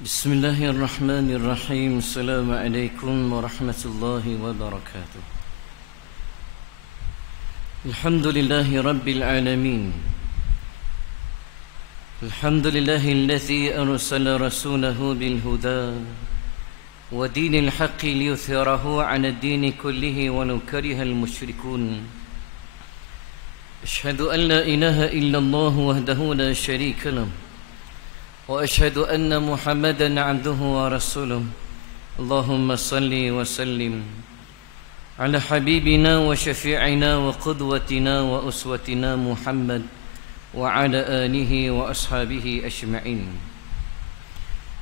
بسم الله الرحمن الرحيم. السلام عليكم ورحمة الله وبركاته. الحمد لله رب العالمين. الحمد لله الذي أرسل رسوله بالهدى ودين الحق ليظهره على الدين كله ولو كره المشركون. أشهد أن لا إله إلا الله وحده لا شريك له، وأشهد أن محمدا عبده ورسوله. اللهم صل وسلم على حبيبنا وشفيعنا وقدوتنا وأسوتنا محمد وعلى آله وأصحابه أجمعين.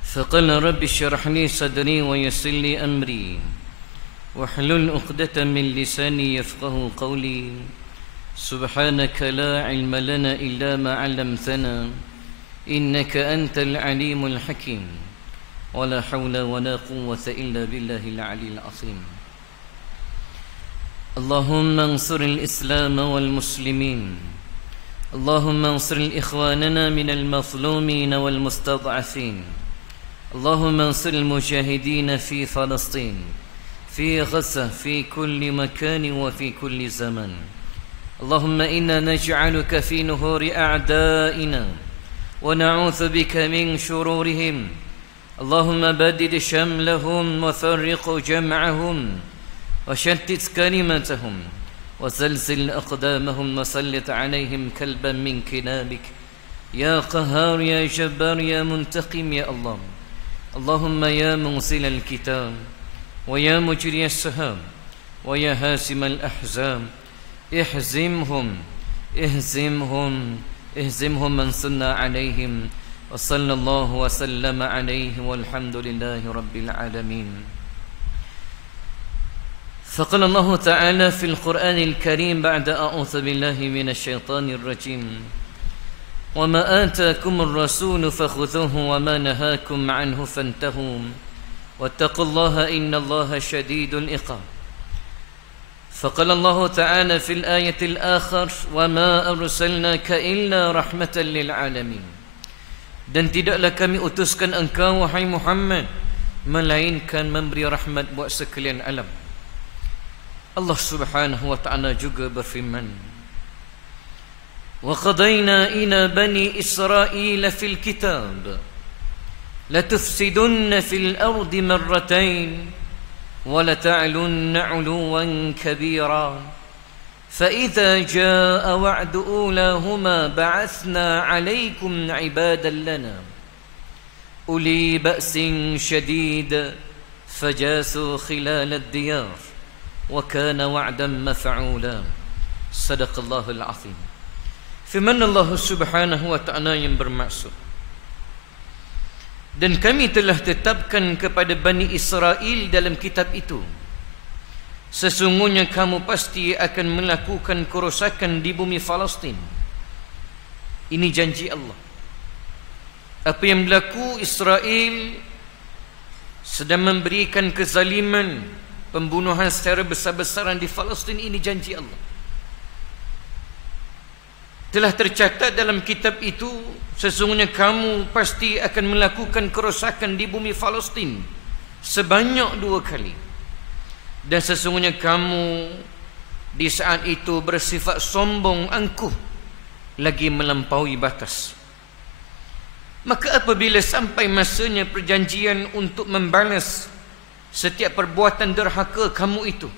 فقال رب اشرح لي صدري ويسر لي أمري واحلل عقدة من لساني يفقه قولي. سبحانك لا علم لنا إلا ما علمتنا إنك أنت العليم الحكيم. ولا حول ولا قوة إلا بالله العلي العظيم. اللهم انصر الإسلام والمسلمين. اللهم انصر إخواننا من المظلومين والمستضعفين. اللهم انصر المجاهدين في فلسطين، في غزة، في كل مكان وفي كل زمن. اللهم إنا نجعلك في نهور أعدائنا ونعوذ بك من شرورهم. اللهم بدد شملهم وفرق جمعهم وشتت كلمتهم وزلزل أقدامهم وسلط عليهم كلبا من كلابك يا قهار يا جبار يا منتقم يا الله. اللهم يا منزل الكتاب ويا مجري السهام ويا هاسم الأحزاب اهزمهم اهزمهم اهزمهم من صنع عليهم. وصلى الله وسلم عليه والحمد لله رب العالمين. فقال الله تعالى في القرآن الكريم بعد أعوذ بالله من الشيطان الرجيم: وما آتاكم الرسول فخذوه وما نهاكم عنه فانتهوا واتقوا الله إن الله شديد العقاب. فقال الله تعالى في الآية الآخر: وما أرسلناك إلا رحمة للعالمين. Dan tidaklah kami utuskan engkau wahai Muhammad melainkan memberi rahmat buat sekalian alam. Allah Subhanahu wa ta'ala juga berfirman: wa qadayna ila bani Israil fil kitab la tufsidunna fil ardi marratain wa la ta'lunna 'uluwan kabira. فإذا جاء وعد أولاهما بعثنا عليكم عبادا لنا أولي بأس شديد فجاسوا خلال الديار وكان وعدا مفعولا. صدق الله العظيم. Firman Allah Subhanahu wa ta'ala yang bermaksud, dan kami telah tetapkan kepada Bani Israel dalam kitab itu, sesungguhnya kamu pasti akan melakukan kerosakan di bumi Palestin. Ini janji Allah. Apa yang berlaku, Israel sedang memberikan kezaliman, pembunuhan secara besar-besaran di Palestin. Ini janji Allah. Telah tercatat dalam kitab itu, sesungguhnya kamu pasti akan melakukan kerosakan di bumi Palestin sebanyak 2 kali. Dan sesungguhnya kamu di saat itu bersifat sombong, angkuh, lagi melampaui batas. Maka apabila sampai masanya perjanjian untuk membalas setiap perbuatan derhaka kamu itu,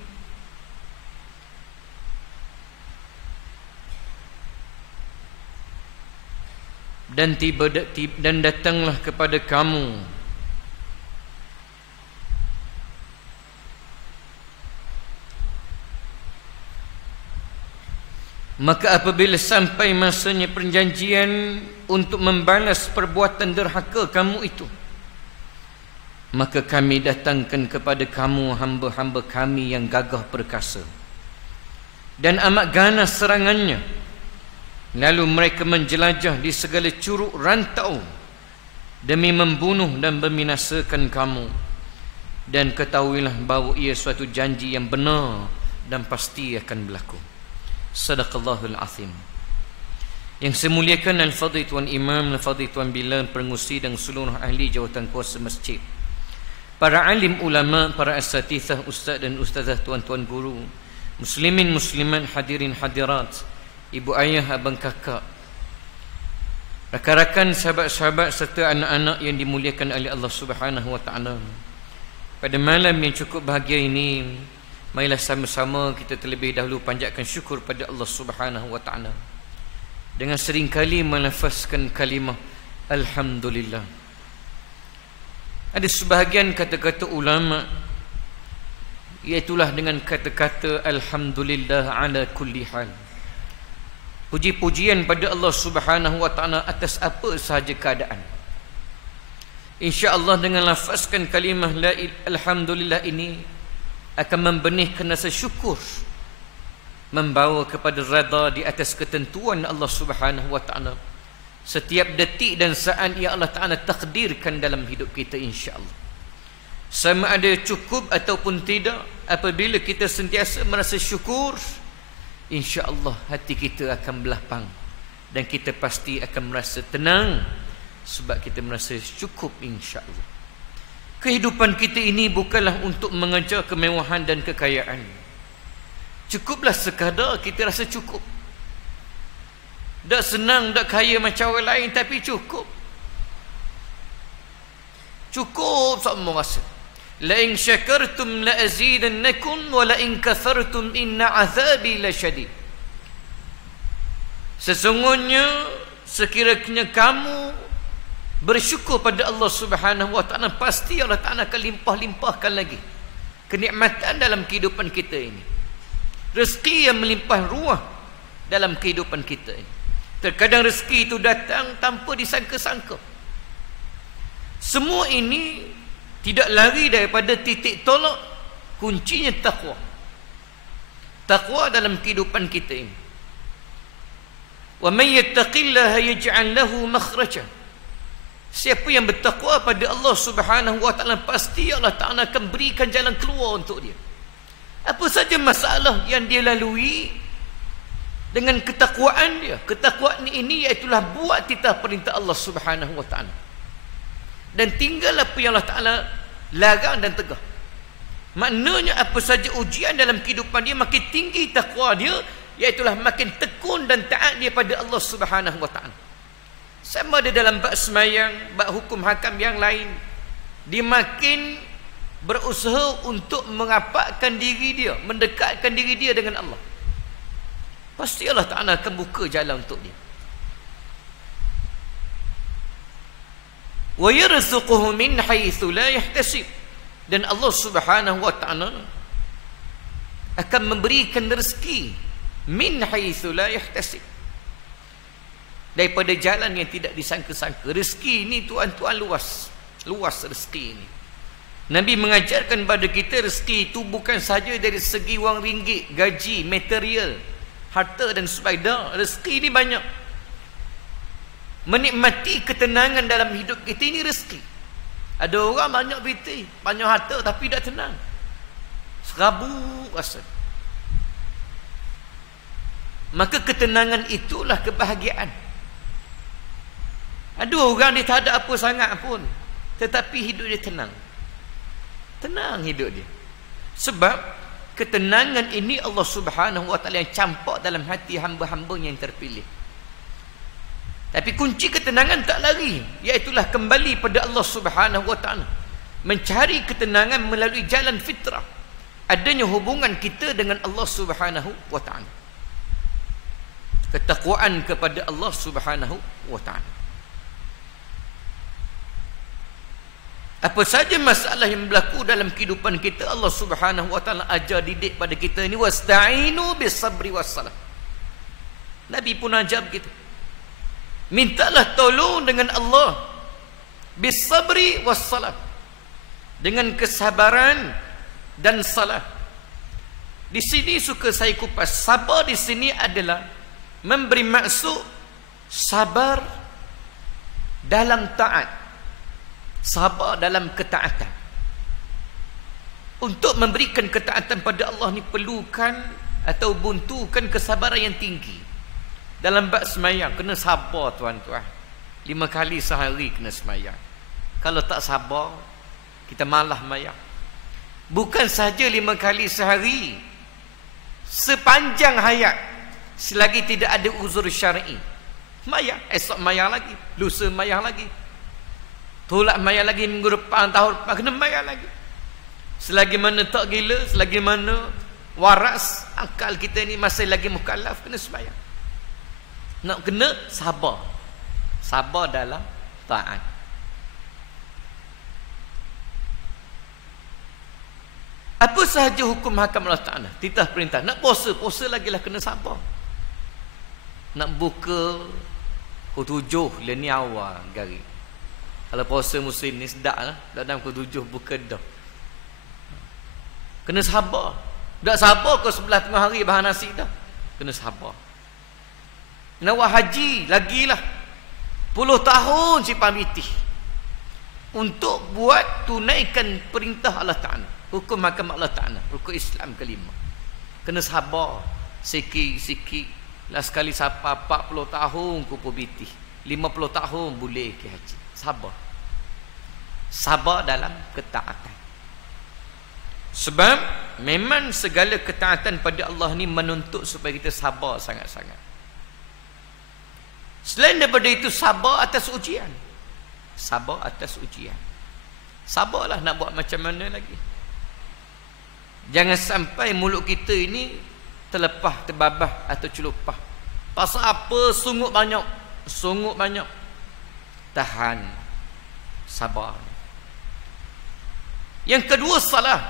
dan datanglah kepada kamu maka apabila sampai masanya perjanjian untuk membalas perbuatan derhaka kamu itu, maka kami datangkan kepada kamu hamba-hamba kami yang gagah perkasa dan amat ganas serangannya. Lalu mereka menjelajah di segala curug rantau demi membunuh dan membinasakan kamu. Dan ketahuilah bahawa ia suatu janji yang benar dan pasti akan berlaku. Sadaqallahul azim. Yang saya muliakan Al-Fadhil Tuan Imam, Al-Fadhil Tuan Bilal, pengurusi dan seluruh ahli jawatan kuasa masjid, para alim ulama, para asatizah, ustaz dan ustazah, tuan-tuan guru, muslimin muslimat, hadirin hadirat, ibu ayah, abang kakak, rakan-rakan, sahabat-sahabat serta anak-anak yang dimuliakan oleh Allah Subhanahu wa taala. Pada malam yang cukup bahagia ini, marilah sama-sama kita terlebih dahulu panjatkan syukur pada Allah Subhanahu wa taala dengan seringkali melafazkan kalimah alhamdulillah. Ada sebahagian kata-kata ulama, iaitulah dengan kata-kata alhamdulillah ala kulli hal. Puji-pujian pada Allah Subhanahu wa taala atas apa sahaja keadaan. Insya-Allah dengan lafazkan kalimah la alhamdulillah ini akan membenihkan rasa syukur, membawa kepada redha di atas ketentuan Allah Subhanahu wa taala setiap detik dan saat yang Allah Taala takdirkan dalam hidup kita, insya-Allah. Sama ada cukup ataupun tidak, apabila kita sentiasa merasa syukur, insya-Allah hati kita akan berlapang dan kita pasti akan merasa tenang sebab kita merasa cukup, insya-Allah. Kehidupan kita ini bukanlah untuk mengejar kemewahan dan kekayaan. Cukuplah sekadar kita rasa cukup. Tak senang, tak kaya macam orang lain, tapi cukup. Cukup semua rasa. La in syakartum la azidannakum wa la in kafartum inna azabi lasyadid. Sesungguhnya sekiranya kamu bersyukur pada Allah Subhanahu wa taala, pasti Allah Taala akan limpah-limpahkan lagi kenikmatan dalam kehidupan kita ini. Rezeki yang melimpah ruah dalam kehidupan kita ini. Terkadang rezeki itu datang tanpa disangka-sangka. Semua ini tidak lari daripada titik tolak kuncinya takwa. Takwa dalam kehidupan kita ini. Wa may yattaqillaha yaj'al lahu makhraja. Siapa yang bertakwa pada Allah Subhanahu wa taala, pasti Allah Taala akan berikan jalan keluar untuk dia. Apa saja masalah yang dia lalui, dengan ketakwaan dia, ketakwaan ini iaitulah buat titah perintah Allah Subhanahu wa taala dan tinggal apa yang Allah Taala larang dan tegah. Maknanya apa saja ujian dalam kehidupan dia, makin tinggi takwa dia, iaitulah makin tekun dan taat dia pada Allah Subhanahu wa taala. Sama ada dalam bab sembahyang, bab hukum hakam yang lain, dia makin berusaha untuk merapatkan diri dia, mendekatkan diri dia dengan Allah. Pasti Allah Ta'ala akan buka jalan untuk dia. Wa yarzuquhu min haitsu la yahtasib. Dan Allah Subhanahu wa taala akan memberikan rezeki min haitsu la yahtasib, daripada jalan yang tidak disangka-sangka. Rezeki ini tuan-tuan luas rezeki ini. Nabi mengajarkan pada kita rezeki itu bukan saja dari segi wang ringgit, gaji, material, harta dan sebagainya. Rezeki ini banyak. Menikmati ketenangan dalam hidup kita ini rezeki. Ada orang banyak duit, banyak harta tapi tak tenang, serabut rasa. Maka ketenangan itulah kebahagiaan. Ada orang dia tak ada apa sangat pun, tetapi hidup dia tenang. Tenang hidup dia. Sebab ketenangan ini Allah Subhanahu wa taala yang campak dalam hati hamba-hambanya yang terpilih. Tapi kunci ketenangan tak lari, iaitulah kembali pada Allah Subhanahu wa taala. Mencari ketenangan melalui jalan fitrah. Adanya hubungan kita dengan Allah Subhanahu wa taala. Ketakwaan kepada Allah Subhanahu wa taala. Apa saja masalah yang berlaku dalam kehidupan kita, Allah Subhanahu wa taala ajar didik pada kita ini, wasta'inu bis-sabri was-salah. Nabi pun ajar kita. Mintalah tolong dengan Allah bis-sabri was-salah, dengan kesabaran dan salah. Di sini suka saya kupas, sabar di sini adalah memberi maksud sabar dalam taat, sabar dalam ketaatan. Untuk memberikan ketaatan pada Allah ni perlukan atau buntukan kesabaran yang tinggi. Dalam bab semayang kena sabar tuan-tuan. 5 kali sehari kena semayang. Kalau tak sabar, kita malah mayang. Bukan saja 5 kali sehari, sepanjang hayat, selagi tidak ada uzur syar'i. Mayang, esok mayang lagi, lusa mayang lagi, tolak mayang lagi, minggu depan, tahun depan kena mayang lagi. Selagi mana tak gila, selagi mana waras, akal kita ni masih lagi mukallaf, kena semayang. Nak kena sabar. Sabar dalam taat. Apa sahaja hukum hakam Allah Ta'ala, titah perintah. Nak puasa, puasa lagi lah kena sabar. Nak buka pukul 7 lah ni awal gari. Kalau puasa musim ni sedap lah. Dalam pukul 7 buka dah. Kena sabar. Tak sabar ke sebelah tengah hari bahan nasi dah. Kena sabar. Nak buat haji lagilah 10 tahun simpan bitih untuk buat tunaikan perintah Allah Ta'ala, hukum hakam Allah Ta'ala, rukun Islam kelima. Kena sabar sikit-sikit lah. Sekali siapa 40 tahun kupu bitih, 50 tahun boleh ke haji. Sabar. Sabar dalam ketaatan. Sebab memang segala ketaatan pada Allah ni menuntut supaya kita sabar sangat-sangat. Selain daripada itu, sabar atas ujian. Sabar atas ujian. Sabarlah nak buat macam mana lagi. Jangan sampai mulut kita ini terlepah, terbabah atau celupah. Pasal apa? Sungut banyak. Sungut banyak. Tahan. Sabar. Yang kedua, salah.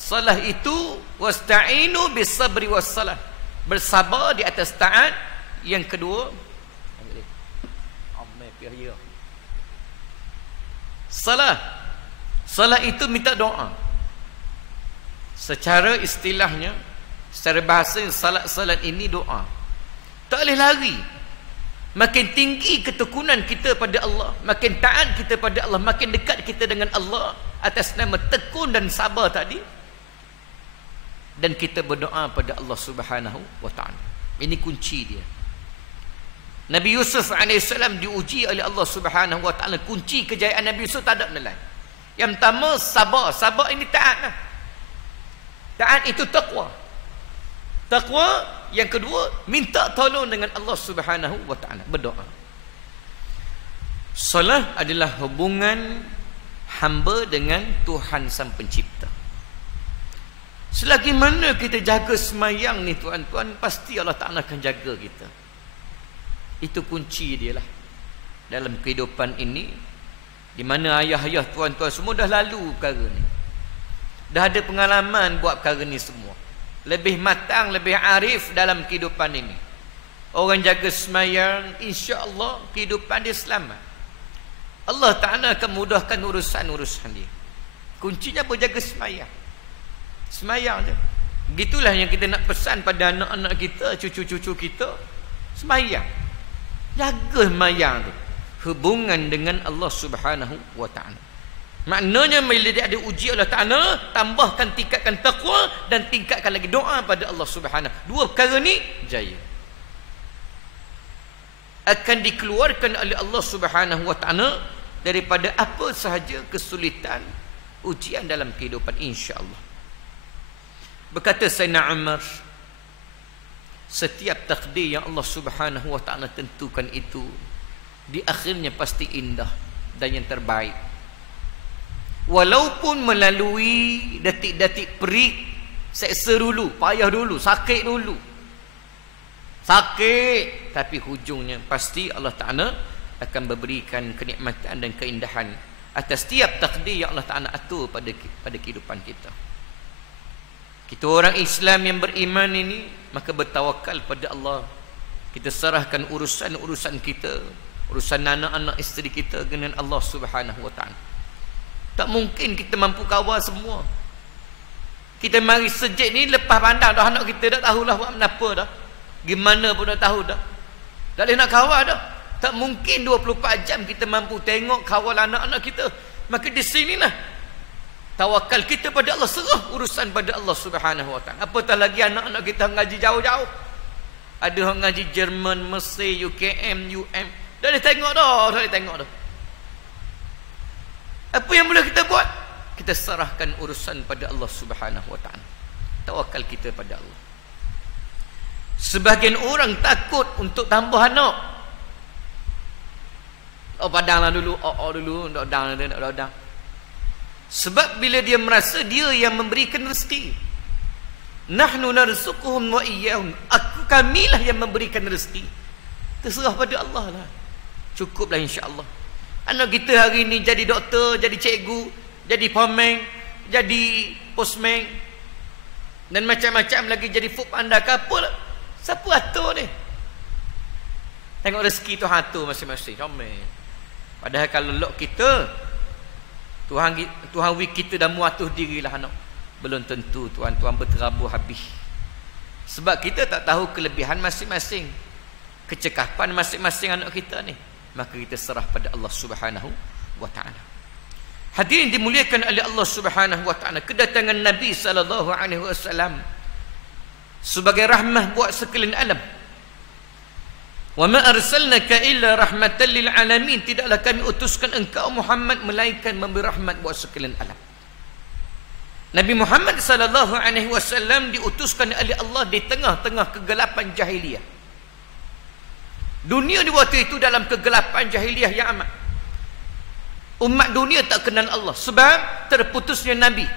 Salah itu wasta'inu bis-sabri was-salah. Bersabar di atas taat. Yang kedua, salah. Salah itu minta doa. Secara istilahnya, secara bahasa, salat ini doa. Tak boleh lari. Makin tinggi ketekunan kita pada Allah, makin taat kita pada Allah, makin dekat kita dengan Allah atas nama tekun dan sabar tadi. Dan kita berdoa pada Allah Subhanahu wa ta'ala. Ini kunci dia. Nabi Yusuf AS diuji oleh Allah Subhanahu wa ta'ala. Kunci kejayaan Nabi Yusuf tak ada nilai. Yang pertama, sabar. Sabar ini taat lah. Taat itu taqwa. Taqwa. Yang kedua, minta tolong dengan Allah Subhanahu wa ta'ala. Berdoa. Salah adalah hubungan hamba dengan Tuhan Sang Pencipta. Selagi mana kita jaga semayang ni tuan-tuan, pasti Allah Ta'ala akan jaga kita. Itu kunci dia lah dalam kehidupan ini, di mana ayah-ayah tuan-tuan semua dah lalu perkara ni, dah ada pengalaman buat perkara ni semua, lebih matang, lebih arif dalam kehidupan ini. Orang jaga semayang, insya-Allah kehidupan dia selamat. Allah Ta'ala akan mudahkan urusan-urusan dia. Kuncinya berjaga semayang. Semayang je. Begitulah yang kita nak pesan pada anak-anak kita, cucu-cucu kita. Semayang. Jaga semayang tu, hubungan dengan Allah Subhanahu wa ta'ala. Maknanya bila dia ada uji Allah Ta'ala, tambahkan, tingkatkan taqwa dan tingkatkan lagi doa pada Allah Subhanahu. Dua perkara ni jaya. Akan dikeluarkan oleh Allah Subhanahu wa ta'ala daripada apa sahaja kesulitan, ujian dalam kehidupan, insya-Allah. Berkata Sayyidina Umar, setiap takdir yang Allah Subhanahu wa ta'ala tentukan itu di akhirnya pasti indah dan yang terbaik. Walaupun melalui detik-detik perik, seksa dulu, payah dulu, sakit dulu. Sakit, tapi hujungnya pasti Allah Ta'ala akan memberikan kenikmatan dan keindahan atas setiap takdir yang Allah Ta'ala atur pada kehidupan kita. Kita orang Islam yang beriman ini, maka bertawakal pada Allah. Kita serahkan urusan-urusan kita, urusan anak-anak isteri kita dengan Allah Subhanahu wa ta'ala. Tak mungkin kita mampu kawal semua. Kita mari sejak ni lepas pandang dah anak kita dah tahulah buat kenapa dah. Gimana pun dah tahu dah. Tak boleh nak kawal dah. Tak mungkin 24 jam kita mampu tengok kawal anak-anak kita. Maka di sinilah tawakal kita pada Allah, serah urusan pada Allah Subhanahu wa ta'ala. Apatah lagi anak-anak kita ngaji jauh-jauh. Ada orang ngaji Jerman, Mesir, UKM, UM. Dah boleh tengok dah. Dah boleh tengok dah. Apa yang boleh kita buat? Kita serahkan urusan pada Allah Subhanahu Wa Taala. Tawakal kita pada Allah. Sebahagian orang takut untuk tambah anak. Padanglah dulu. Dulu. Dudang. Sebab bila dia merasa dia yang memberikan rezeki. Nahnu narzuquhum wa iyyahum. Kamilah yang memberikan rezeki. Terserah pada Allah lah. Cukuplah insya-Allah. Anak kita hari ni jadi doktor, jadi cikgu, jadi pemain, jadi postman dan macam-macam lagi, jadi food panda ke apa lah. Siapa atur ni? Tengok rezeki tu atur masing-masing. Comel. Padahal kalau lok kita, Tuhan wik kita dah muatuh dirilah anak. Belum tentu tuan-tuan berterabur habis. Sebab kita tak tahu kelebihan masing-masing, kecekapan masing-masing anak kita ni. Maka kita serah pada Allah Subhanahu Wa Taala. Hadirin dimuliakan oleh Allah Subhanahu Wa Taala, kedatangan Nabi sallallahu alaihi wasallam sebagai rahmah buat sekalian alam. Wa ma arsalnaka illa rahmatan lil alamin. Tidaklah kami utuskan engkau Muhammad melainkan memberi rahmat buat sekalian alam. Nabi Muhammad sallallahu alaihi wasallam diutuskan oleh Allah di tengah-tengah kegelapan jahiliyah. Dunia di waktu itu dalam kegelapan jahiliyah yang amat. Umat dunia tak kenal Allah sebab terputusnya Nabi.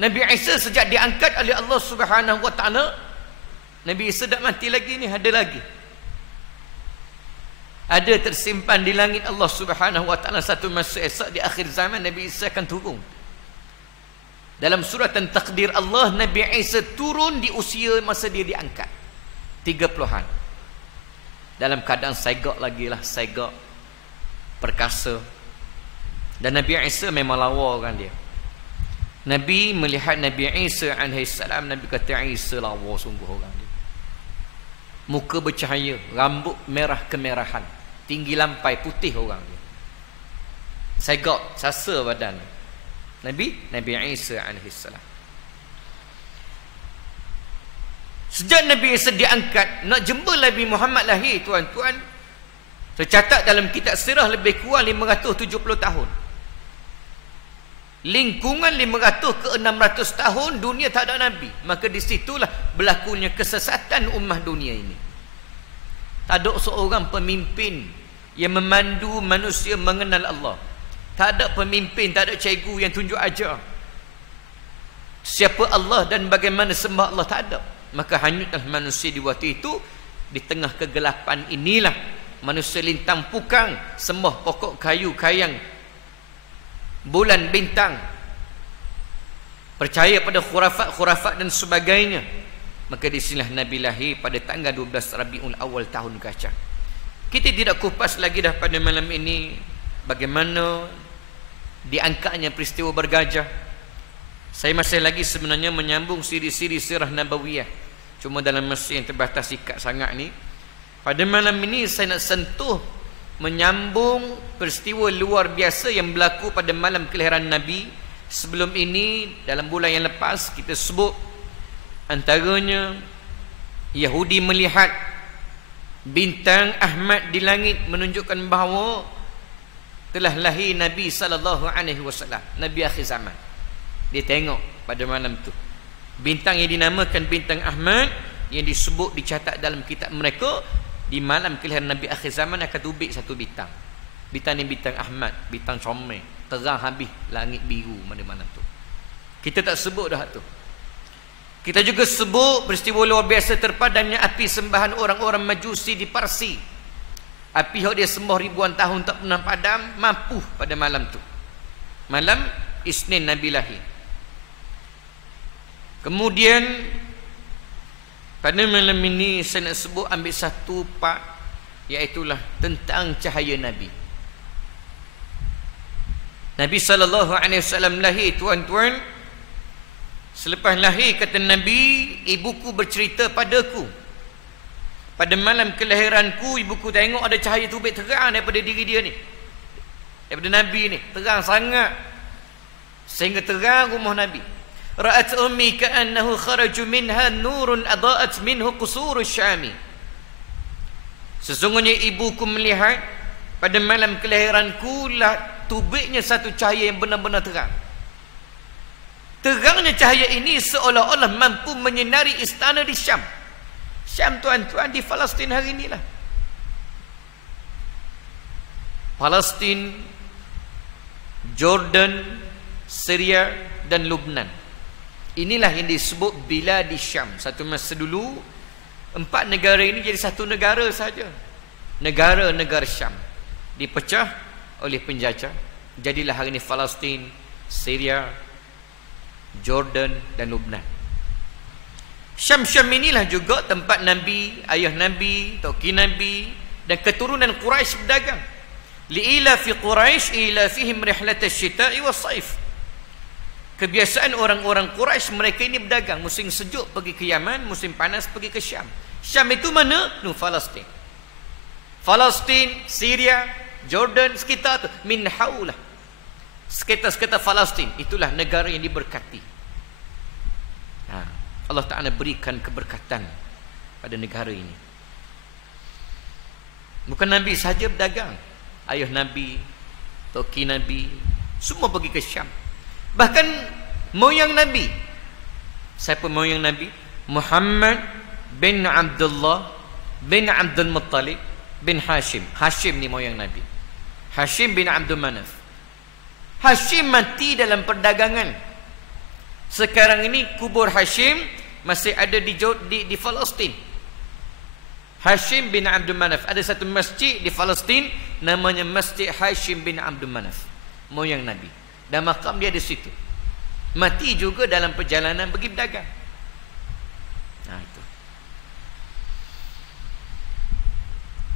Nabi Isa sejak diangkat oleh Allah Subhanahu Wa Taala, Nabi Isa tak mati lagi ni, ada lagi. Ada tersimpan di langit Allah Subhanahu Wa Taala. Satu masa esok di akhir zaman Nabi Isa akan turun. Dalam surah Takdir Allah, Nabi Isa turun di usia masa dia diangkat 30-an. Dalam keadaan segak lagi lah, segak, perkasa. Dan Nabi Isa memang lawa kan dia. Nabi melihat Nabi Isa alaihissalam, Nabi kata Isa lawa sungguh orang dia. Muka bercahaya, rambut merah kemerahan, tinggi lampai, putih orang dia. Segak, sasa badan Nabi Isa alaihissalam. Sejak Nabi Isa diangkat, nak jumpa Nabi Muhammad lahir, tuan-tuan, tercatat dalam kitab sirah lebih kurang 570 tahun. Lingkungan 500 ke 600 tahun dunia tak ada Nabi. Maka disitulah berlakunya kesesatan ummah dunia ini. Tak ada seorang pemimpin yang memandu manusia mengenal Allah. Tak ada pemimpin, tak ada cikgu yang tunjuk ajar siapa Allah dan bagaimana sembah Allah, tak ada. Maka hanyutlah manusia di waktu itu. Di tengah kegelapan inilah manusia lintang pukang, sembah pokok kayu kayang, bulan bintang, percaya pada khurafat dan sebagainya. Maka disinilah Nabi lahir pada tanggal 12 Rabiul Awal tahun gajah. Kita tidak kupas lagi dah pada malam ini bagaimana diangkatnya peristiwa bergajah. Saya masih lagi sebenarnya menyambung siri-siri sirah Nabawiyah, cuma dalam masa yang terbatas sikat sangat ni. Pada malam ini saya nak sentuh, menyambung peristiwa luar biasa yang berlaku pada malam kelahiran Nabi. Sebelum ini, dalam bulan yang lepas, kita sebut antaranya Yahudi melihat bintang Ahmad di langit menunjukkan bahawa telah lahir Nabi SAW, Nabi akhir zaman. Dia tengok pada malam tu bintang yang dinamakan bintang Ahmad, yang disebut, dicatat dalam kitab mereka, di malam kelahiran Nabi akhir zaman akan terbit satu bintang. Bintang ni bintang Ahmad, bintang comel, terang habis langit biru pada malam tu. Kita tak sebut dah tu. Kita juga sebut peristiwa luar biasa terpadamnya api sembahan orang-orang Majusi di Parsi. Api yang dia sembah ribuan tahun tak pernah padam, mampu pada malam tu. Malam Isnin Nabi lahir. Kemudian pada malam ini saya nak sebut, ambil satu part, iaitulah tentang cahaya Nabi. Nabi SAW lahir, tuan-tuan. Selepas lahir, kata Nabi, ibuku bercerita padaku, pada malam kelahiranku, ibuku tengok ada cahaya terbit terang daripada diri dia ni, daripada Nabi ni, terang sangat, sehingga terang rumah Nabi. Ra'at ummi ka'annahu kharaju minha nurun adaat minhu qusuru syami. Sesungguhnya ibuku melihat pada malam kelahiranku lah tubiknya satu cahaya yang benar-benar terang. Terangnya cahaya ini seolah-olah mampu menyinari istana di Syam. Syam, tuan-tuan, di Palestin hari inilah. Palestin, Jordan, Syria dan Lebanon. Inilah yang disebut bilad di Syam. Satu masa dulu 4 negara ini jadi satu negara saja. Negara Syam dipecah oleh penjajah. Jadilah hari ini Palestin, Syria, Jordan dan Lebanon. Syam inilah juga tempat Nabi, ayah Nabi, toki Nabi dan keturunan Quraisy berdagang. Li'ila fi Quraisy ila fihim rihlat asy-syita'i was-saif. Kebiasaan orang-orang Quraisy, mereka ini berdagang. Musim sejuk pergi ke Yaman, musim panas pergi ke Syam. Syam itu mana? Palestin. Palestin, Syria, Jordan, sekitar tu min haulah. Sekitar Palestin, itulah negara yang diberkati. Allah Ta'ala berikan keberkatan pada negara ini. Bukan Nabi saja berdagang. Ayah Nabi, toki Nabi, semua pergi ke Syam. Bahkan moyang Nabi. Siapa moyang Nabi? Muhammad bin Abdullah bin Abdul Muttalib bin Hashim. Hashim ni moyang Nabi. Hashim bin Abdul Manaf. Hashim mati dalam perdagangan. Sekarang ini kubur Hashim masih ada di Palestin. Hashim bin Abdul Manaf. Ada satu masjid di Palestin namanya Masjid Hashim bin Abdul Manaf, moyang Nabi. Dan makam dia di situ. Mati juga dalam perjalanan pergi berdagang. Itu.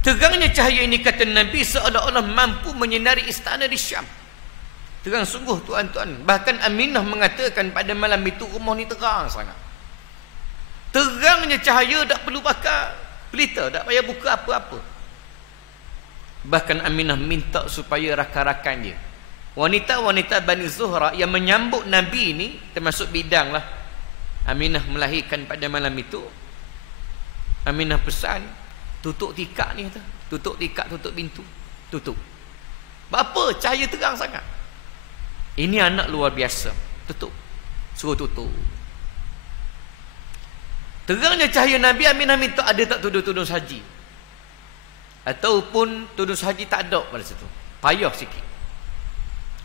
Terangnya cahaya ini, kata Nabi, seolah-olah mampu menyinari istana di Syam. Terang sungguh, tuan-tuan. Bahkan Aminah mengatakan pada malam itu rumah ni terang sangat. Terangnya cahaya, tak perlu bakar pelita, tak payah buka apa-apa. Bahkan Aminah minta supaya rakan-rakan dia, wanita-wanita Bani Zuhra yang menyambut Nabi ini, termasuk bidang lah, Aminah melahirkan pada malam itu. Aminah pesan, tutup tikar ni, tutup tikar, tutup pintu, tutup. Apa? Cahaya terang sangat. Ini anak luar biasa. Tutup. Suruh tutup. Terangnya cahaya Nabi, Aminah minta ada tak tudung-tudung saji. Ataupun tudung saji tak ada pada situ. Payah sikit.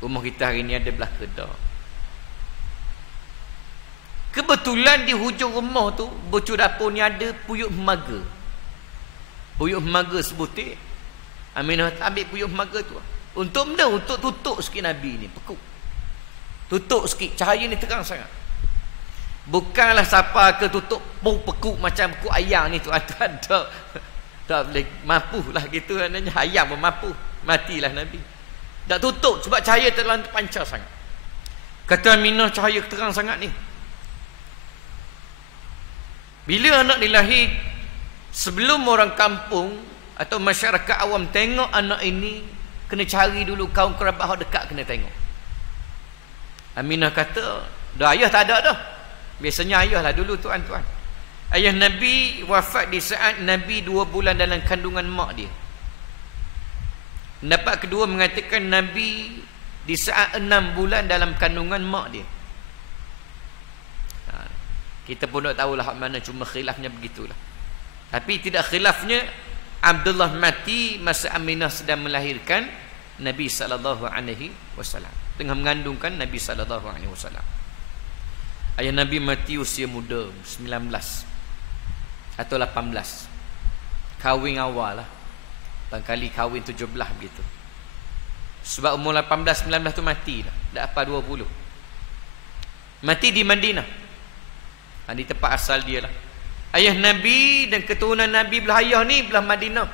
Rumah kita hari ni ada belah kedai. Kebetulan di hujung rumah tu, bocor dapur ni ada puyuk hemaga. Puyuk hemaga sebutir. Aminah ambil puyuk hemaga tu. Untuk benda, untuk tutup sikit Nabi ni, pekuk. Tutup sikit, cahaya ni terang sangat. Bukanlah siapa ke tutup pekuk macam pekuk ayam ni tu. Tak boleh, mampulah gitu adanya. Ayam pun mampu, matilah Nabi. Tak tutup sebab cahaya terlalu terpancar sangat. Kata Aminah, cahaya terang sangat ni. Bila anak dilahir, sebelum orang kampung atau masyarakat awam tengok anak ini, kena cari dulu kaum kerabat dekat, kena tengok. Aminah kata, dah ayah tak ada dah. Biasanya ayah lah dulu, tuan-tuan. Ayah Nabi wafat di saat Nabi 2 bulan dalam kandungan mak dia. Pendapat kedua mengatakan Nabi di saat 6 bulan dalam kandungan mak dia. Kita pun tak tahulah hak mana, cuma khilafnya begitulah. Tapi tidak khilafnya, Abdullah mati masa Aminah sedang melahirkan Nabi SAW, tengah mengandungkan Nabi SAW. Ayah Nabi mati usia muda, 19 atau 18. Kahwin awal lah. Barangkali kahwin 17 begitu. Sebab umur 18, 19 tu mati dah. Dah apa 20. Mati di Madinah. Di tempat asal dia lah. Ayah Nabi dan keturunan Nabi belah ayah ni belah Madinah.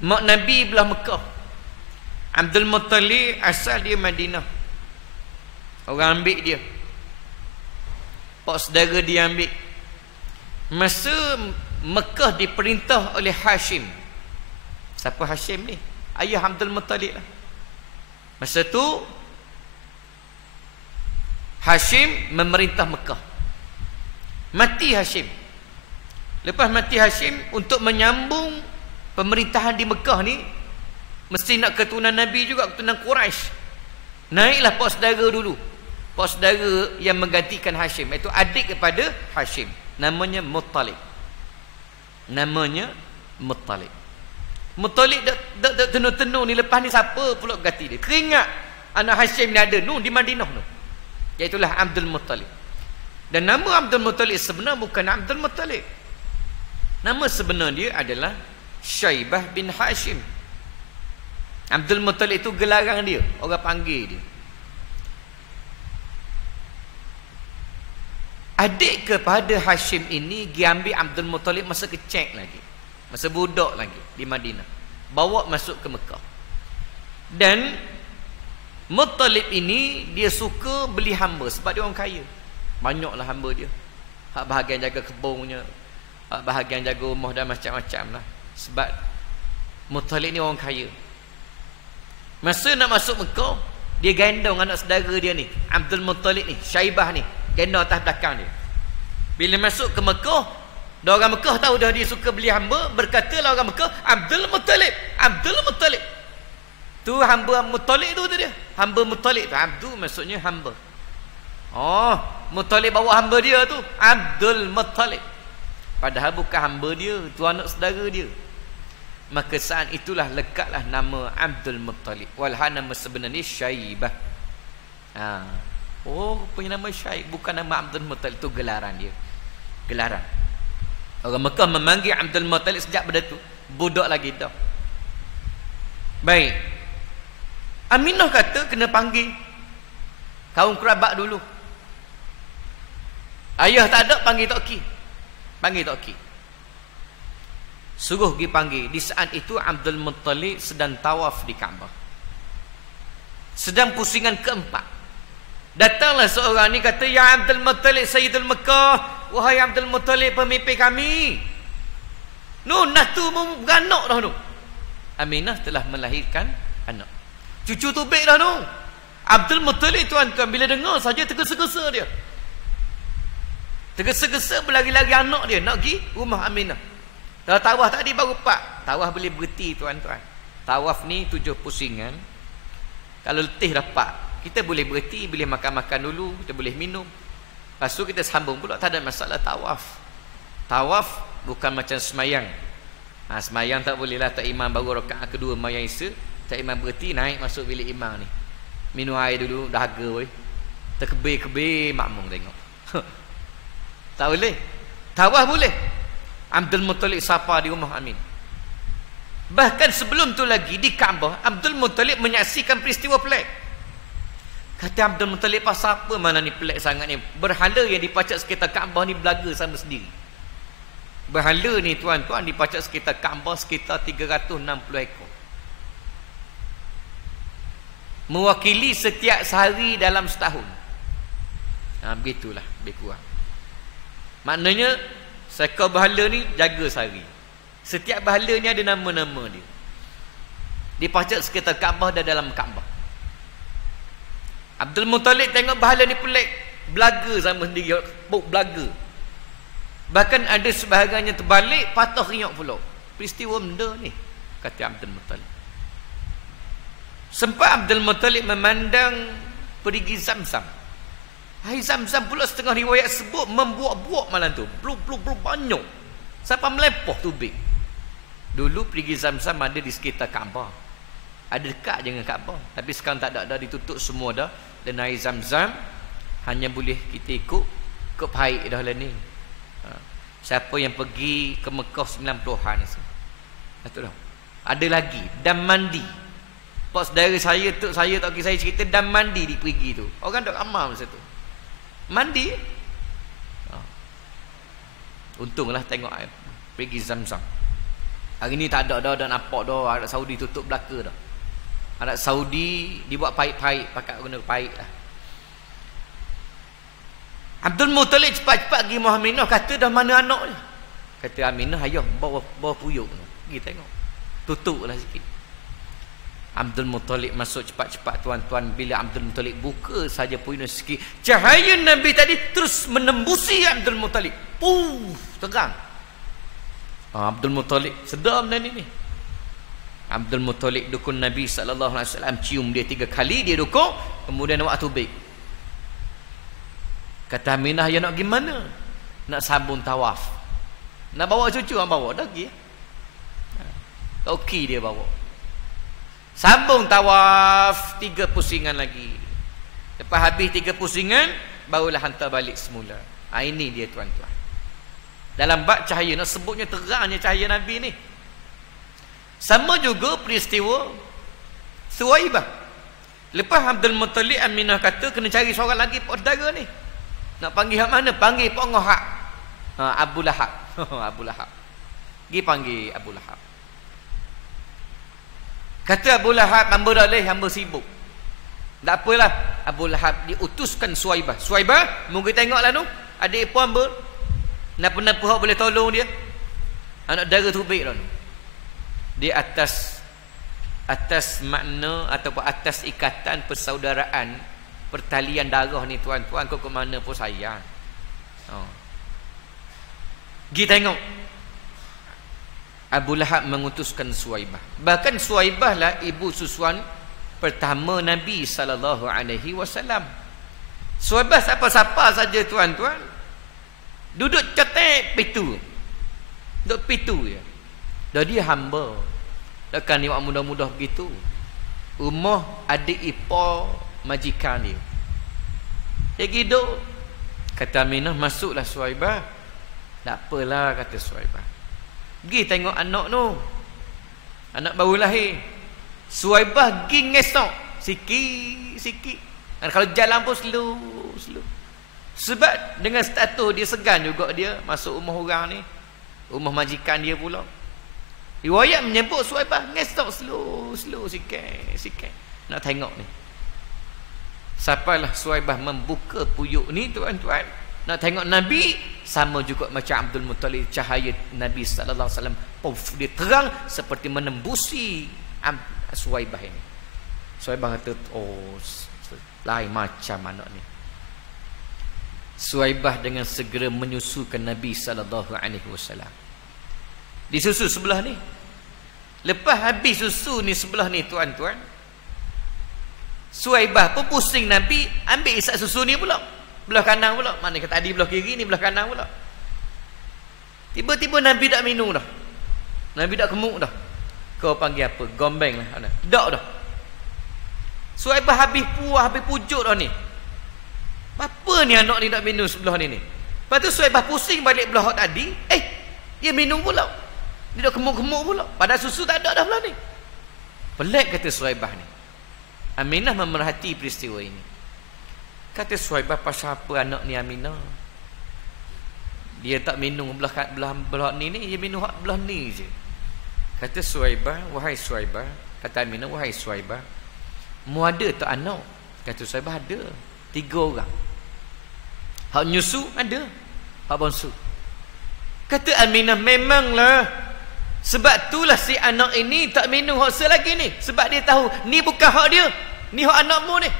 Mak Nabi belah Mekah. Abdul Muttalib asal dia Madinah. Orang ambil dia. Pak saudara dia ambil. Masa Mekah diperintah oleh Hashim. Siapa Hashim ni? Ayah Abdul Muttalib lah. Masa tu Hashim memerintah Mekah. Mati Hashim. Lepas mati Hashim, untuk menyambung pemerintahan di Mekah ni, mesti nak keturunan Nabi juga, keturunan Quraisy. Naiklah pak saudara dulu. Pak saudara yang menggantikan Hashim, iaitu adik kepada Hashim, namanya Muttalib. Namanya Muttalib. Muttalib dak tenung-tenung ni, lepas ni siapa pula ganti dia? Teringat anak Hashim ni ada di Madinah tu. Iaitulah Abdul Muttalib. Dan nama Abdul Muttalib sebenar bukan Abdul Muttalib. Nama sebenar dia adalah Syaibah bin Hashim. Abdul Muttalib itu gelarang dia, orang panggil dia. Adik kepada Hashim ini diambil Abdul Muttalib masa kecil lagi, masa budak lagi di Madinah, bawa masuk ke Mekah. Dan Muttalib ini dia suka beli hamba sebab dia orang kaya. Banyaklah hamba dia. Hak bahagian jaga kebunnya, hak bahagian jaga rumah dan macam-macam lah. Sebab Muttalib ni orang kaya. Masa nak masuk Mekah, dia gendong anak saudara dia ni, Abdul Muttalib ni, Syaibah ni, gendong atas belakang dia. Bila masuk ke Mekah, orang Mekah tahu dah dia suka beli hamba, berkatalah orang Mekah, Abdul Muttalib, Abdul Muttalib. Tu hamba Muttalib tu dia. Hamba Muttalib tu, Abdul maksudnya hamba. Oh, Muttalib bawa hamba dia tu, Abdul Muttalib. Padahal bukan hamba dia, tu anak saudara dia. Maka saat itulah lekatlah nama Abdul Muttalib. Walhal nama sebenarnya Syaibah. Oh, punya nama Syaib, bukan nama Abdul Muttalib, tu gelaran dia. Gelaran. Orang Mekah memanggil Abdul Muttalib sejak pada tu, budak lagi dah. Baik. Aminah kata kena panggil kaum kerabat dulu. Ayah tak ada, panggil Tok Ki. Panggil Tok Ki. Suruh pergi panggil. Di saat itu Abdul Muttalib sedang tawaf di Kaabah, sedang pusingan keempat. Datanglah seorang ni kata, ya Abdul Muttalib Sayyidul Mekah, wahai Abdul Muttalib pemimpin kami. Nah tu beranak dah tu. Aminah telah melahirkan anak. Cucu tu baik dah tu. Abdul Muttalib tuan-tuan, bila dengar saja tergesa-gesa dia. Tergesa-gesa berlari-lari anak dia nak pergi rumah Aminah. Dah tawaf tadi baru 4. Tawaf boleh berhenti tuan-tuan. Tawaf ni 7 pusingan. Kalau letih dapat, kita boleh berhenti, boleh makan-makan dulu, kita boleh minum. Lepas tu kita sambung pula, tak ada masalah tawaf. Tawaf bukan macam semayang. Semayang tak boleh lah, tak imam baru rakaat kedua mayang Isya, tak imam berhenti naik masuk bilik imam ni. Minum air dulu, dahaga weh. Terkebir-kebir makmum tengok. Tak boleh. Tawaf boleh. Abdul Muttalib sapa di rumah Amin. Bahkan sebelum tu lagi di Kaabah, Abdul Muttalib menyaksikan peristiwa pelik. Kata Abdul Muttalib, pasal apa mana ni pelik sangat ni? Berhala yang dipacak sekitar Kaabah ni belaga sama sendiri. Berhala ni tuan-tuan dipacak sekitar Kaabah sekitar 360 ekor. Mewakili setiap sehari dalam setahun. Begitulah, lebih kurang. Maknanya seekor berhala ni jaga sehari. Setiap berhala ni ada nama-nama dia. Dipacak sekitar Kaabah dan dalam Kaabah. Abdul Muttalib tengok berhala ni pelik, belaga sama sendiri, belaga. Bahkan ada sebahagiannya terbalik, patah riak pula. Peristiwa benda ni, kata Abdul Muttalib. Sempat Abdul Muttalib memandang perigi Zamzam. Air Zamzam pula setengah riwayat sebut membuak-buak malam tu. Blub-blub-blub banyak. Sampai melepoh tubik. Dulu perigi Zamzam ada di sekitar Kaabah. Ada dekat dengan Kaabah. Tapi sekarang tak ada, dah ditutup semua dah. Dan air Zamzam hanya boleh kita ikut paik dah lah ni. Siapa yang pergi ke Mekah 90-an itu dah. Ada lagi dam mandi. Pak saudara saya, tok saya, tak kisah saya cerita dam mandi di perigi tu. Orang dok amal masa tu. Mandi. Untunglah tengok air pergi Zamzam. Hari ni tak ada dah, dah nampak dah Arab Saudi tutup belaka dah. Arab Saudi dibuat paik-paik, pakai guna paik lah. Abdul Muttalib cepat-cepat pergi Aminah, kata dah mana anak ni? Kata Aminah, ayah bawa puyuk tu. Pergi tengok. Tutuplah sikit. Abdul Muttalib masuk cepat-cepat tuan-tuan. Bila Abdul Muttalib buka saja pintu sikit, cahaya Nabi tadi terus menembusi Abdul Muttalib. Terang. Abdul Muttalib sedar benda ni. Abdul Muttalib dukun Nabi SAW, cium dia 3 kali, dia dukung, kemudian awak tubik. Kata Aminah, ya nak gimana? Nak sambung tawaf. Nak bawa cucu, bawa dah pergi. Okey dia bawa. Sambung tawaf 3 pusingan lagi. Lepas habis 3 pusingan, barulah hantar balik semula. Ini dia tuan-tuan. Dalam bab cahaya, nak sebutnya terangnya cahaya Nabi ni. Sama juga peristiwa Suwaibah. Lepas Abdul Muttalib, Aminah kata kena cari seorang lagi saudara ni. Nak panggil hak mana? Panggil Pak Ngohak. Abu Lahab. Abu Lahab. Pergi panggil Abu Lahab. Kata Abu Lahab, hamba dah leh, hamba sibuk. Tak apalah. Abu Lahab diutuskan Suwaibah. Suwaibah, mungkin tengoklah tu. Adik ipar hamba. Napa-napa hak boleh tolong dia. Anak dara tubik tu. Di atas makna ataupun atas ikatan persaudaraan, pertalian darah ni tuan-tuan, kau ke mana pun sayang. Pergi tengok. Abu Lahab mengutuskan Suwaibah. Bahkan Suwaibah lah ibu susuan pertama Nabi SAW. Suwaibah siapa-siapa saja tuan-tuan, duduk cetek pitu. Duduk pitu je. Dah dia hamba. Takkan ni orang mudah-mudah begitu. Rumah adik ipar majikan dia. Dia hidup. Kata Aminah, masuklah Suwaibah. Tak apalah, kata Suwaibah. Pergi tengok anak tu. Anak baru lahir. Suwaibah pergi ngesok. Sikit-sikit. Dan kalau jalan pun slow. Sebab dengan status dia segan juga dia masuk rumah orang ni. Rumah majikan dia pula. Riwayat menyebut Suwaibah ngesok slow sikit. Nak tengok ni. Sampailah Suwaibah membuka puyuk ni tuan-tuan. Nak tengok Nabi, sama juga macam Abdul Muttalib, cahaya Nabi sallallahu alaihi wasallam dia terang seperti menembusi Suwaibah ini. Suwaibah kata, lain macam anak ni. Suwaibah dengan segera menyusukan Nabi sallallahu alaihi wasallam. Disusu sebelah ni. Lepas habis susu ni sebelah ni tuan-tuan, Suwaibah pun pusing Nabi, ambil isap susu ni pula. Belah kanan pula. Mana kata tadi belah kiri ni belah kanan pula. Tiba-tiba Nabi tak minum dah. Nabi tak kemuk dah. Kau panggil apa? Gombeng lah. Tak dah. Suwaibah habis puas, habis pujuk dah ni. Apa ni anak ni tak minum sebelah ni? Lepas tu Suwaibah pusing balik belah tadi. Dia minum pula. Dia dah kemuk-kemuk pula. Padahal susu tak ada dah belah ni. Pelik kata Suwaibah ni. Aminah memerhati peristiwa ini. Kata Suwaibah, pasal apa anak ni Aminah? Dia tak minum belah ni, dia minum belah ni je. Kata Suwaibah, wahai Suwaibah. Kata Aminah, wahai Suwaibah, mu ada tak anak? Kata Suwaibah, ada. 3 orang. Hak nyusu ada, hak bongsu. Kata Aminah, memanglah. Sebab itulah si anak ini tak minum hak selagi ni. Sebab dia tahu ni bukan hak dia, ni hak anakmu ni.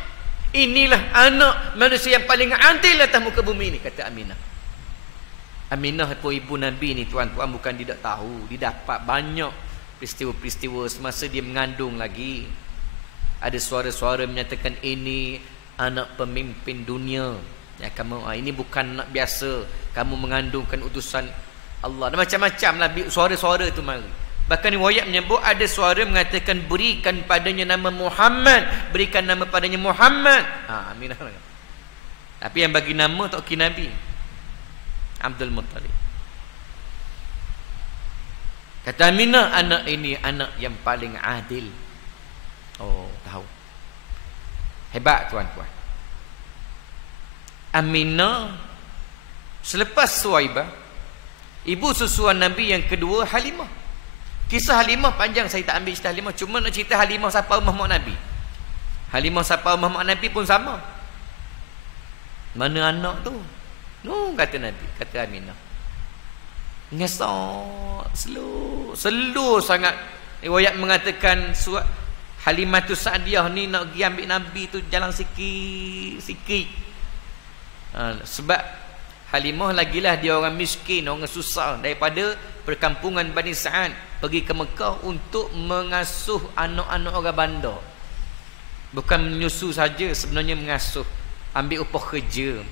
Inilah anak manusia yang paling adil atas muka bumi ni, kata Aminah. Aminah pun ibu Nabi ni tuan-tuan, bukan dia tak tahu. Dia dapat banyak peristiwa-peristiwa semasa dia mengandung lagi. Ada suara-suara menyatakan ini anak pemimpin dunia. Ya, kamu ini bukan anak biasa. Kamu mengandungkan utusan Allah. Dan macam-macam lah suara-suara itu mari. Bahkan riwayat menyebut ada suara mengatakan berikan padanya nama Muhammad, berikan nama padanya Muhammad. Aminah. Tapi yang bagi nama tak kira Nabi, Abdul Muttalib. Kata Aminah, anak ini anak yang paling adil. Tahu. Hebat tuan-tuan. Aminah selepas Suwaibah, ibu susuan Nabi yang kedua Halimah. Kisah Halimah panjang, saya tak ambil cerita Halimah. Cuma nak cerita Halimah sapa rumah mak Nabi. Halimah sapa rumah mak Nabi pun sama. Mana anak tu? Kata Nabi, kata Aminah. Ngesok, slow sangat. Riwayat mengatakan Halimatus Sa'diyah ni nak pergi ambil Nabi tu jalan sikit. Sebab Halimah lagilah dia orang miskin, orang susah, daripada perkampungan Bani Sa'ad pergi ke Mekah untuk mengasuh anak-anak orang bandar. Bukan menyusu saja, sebenarnya mengasuh, ambil upah kerja.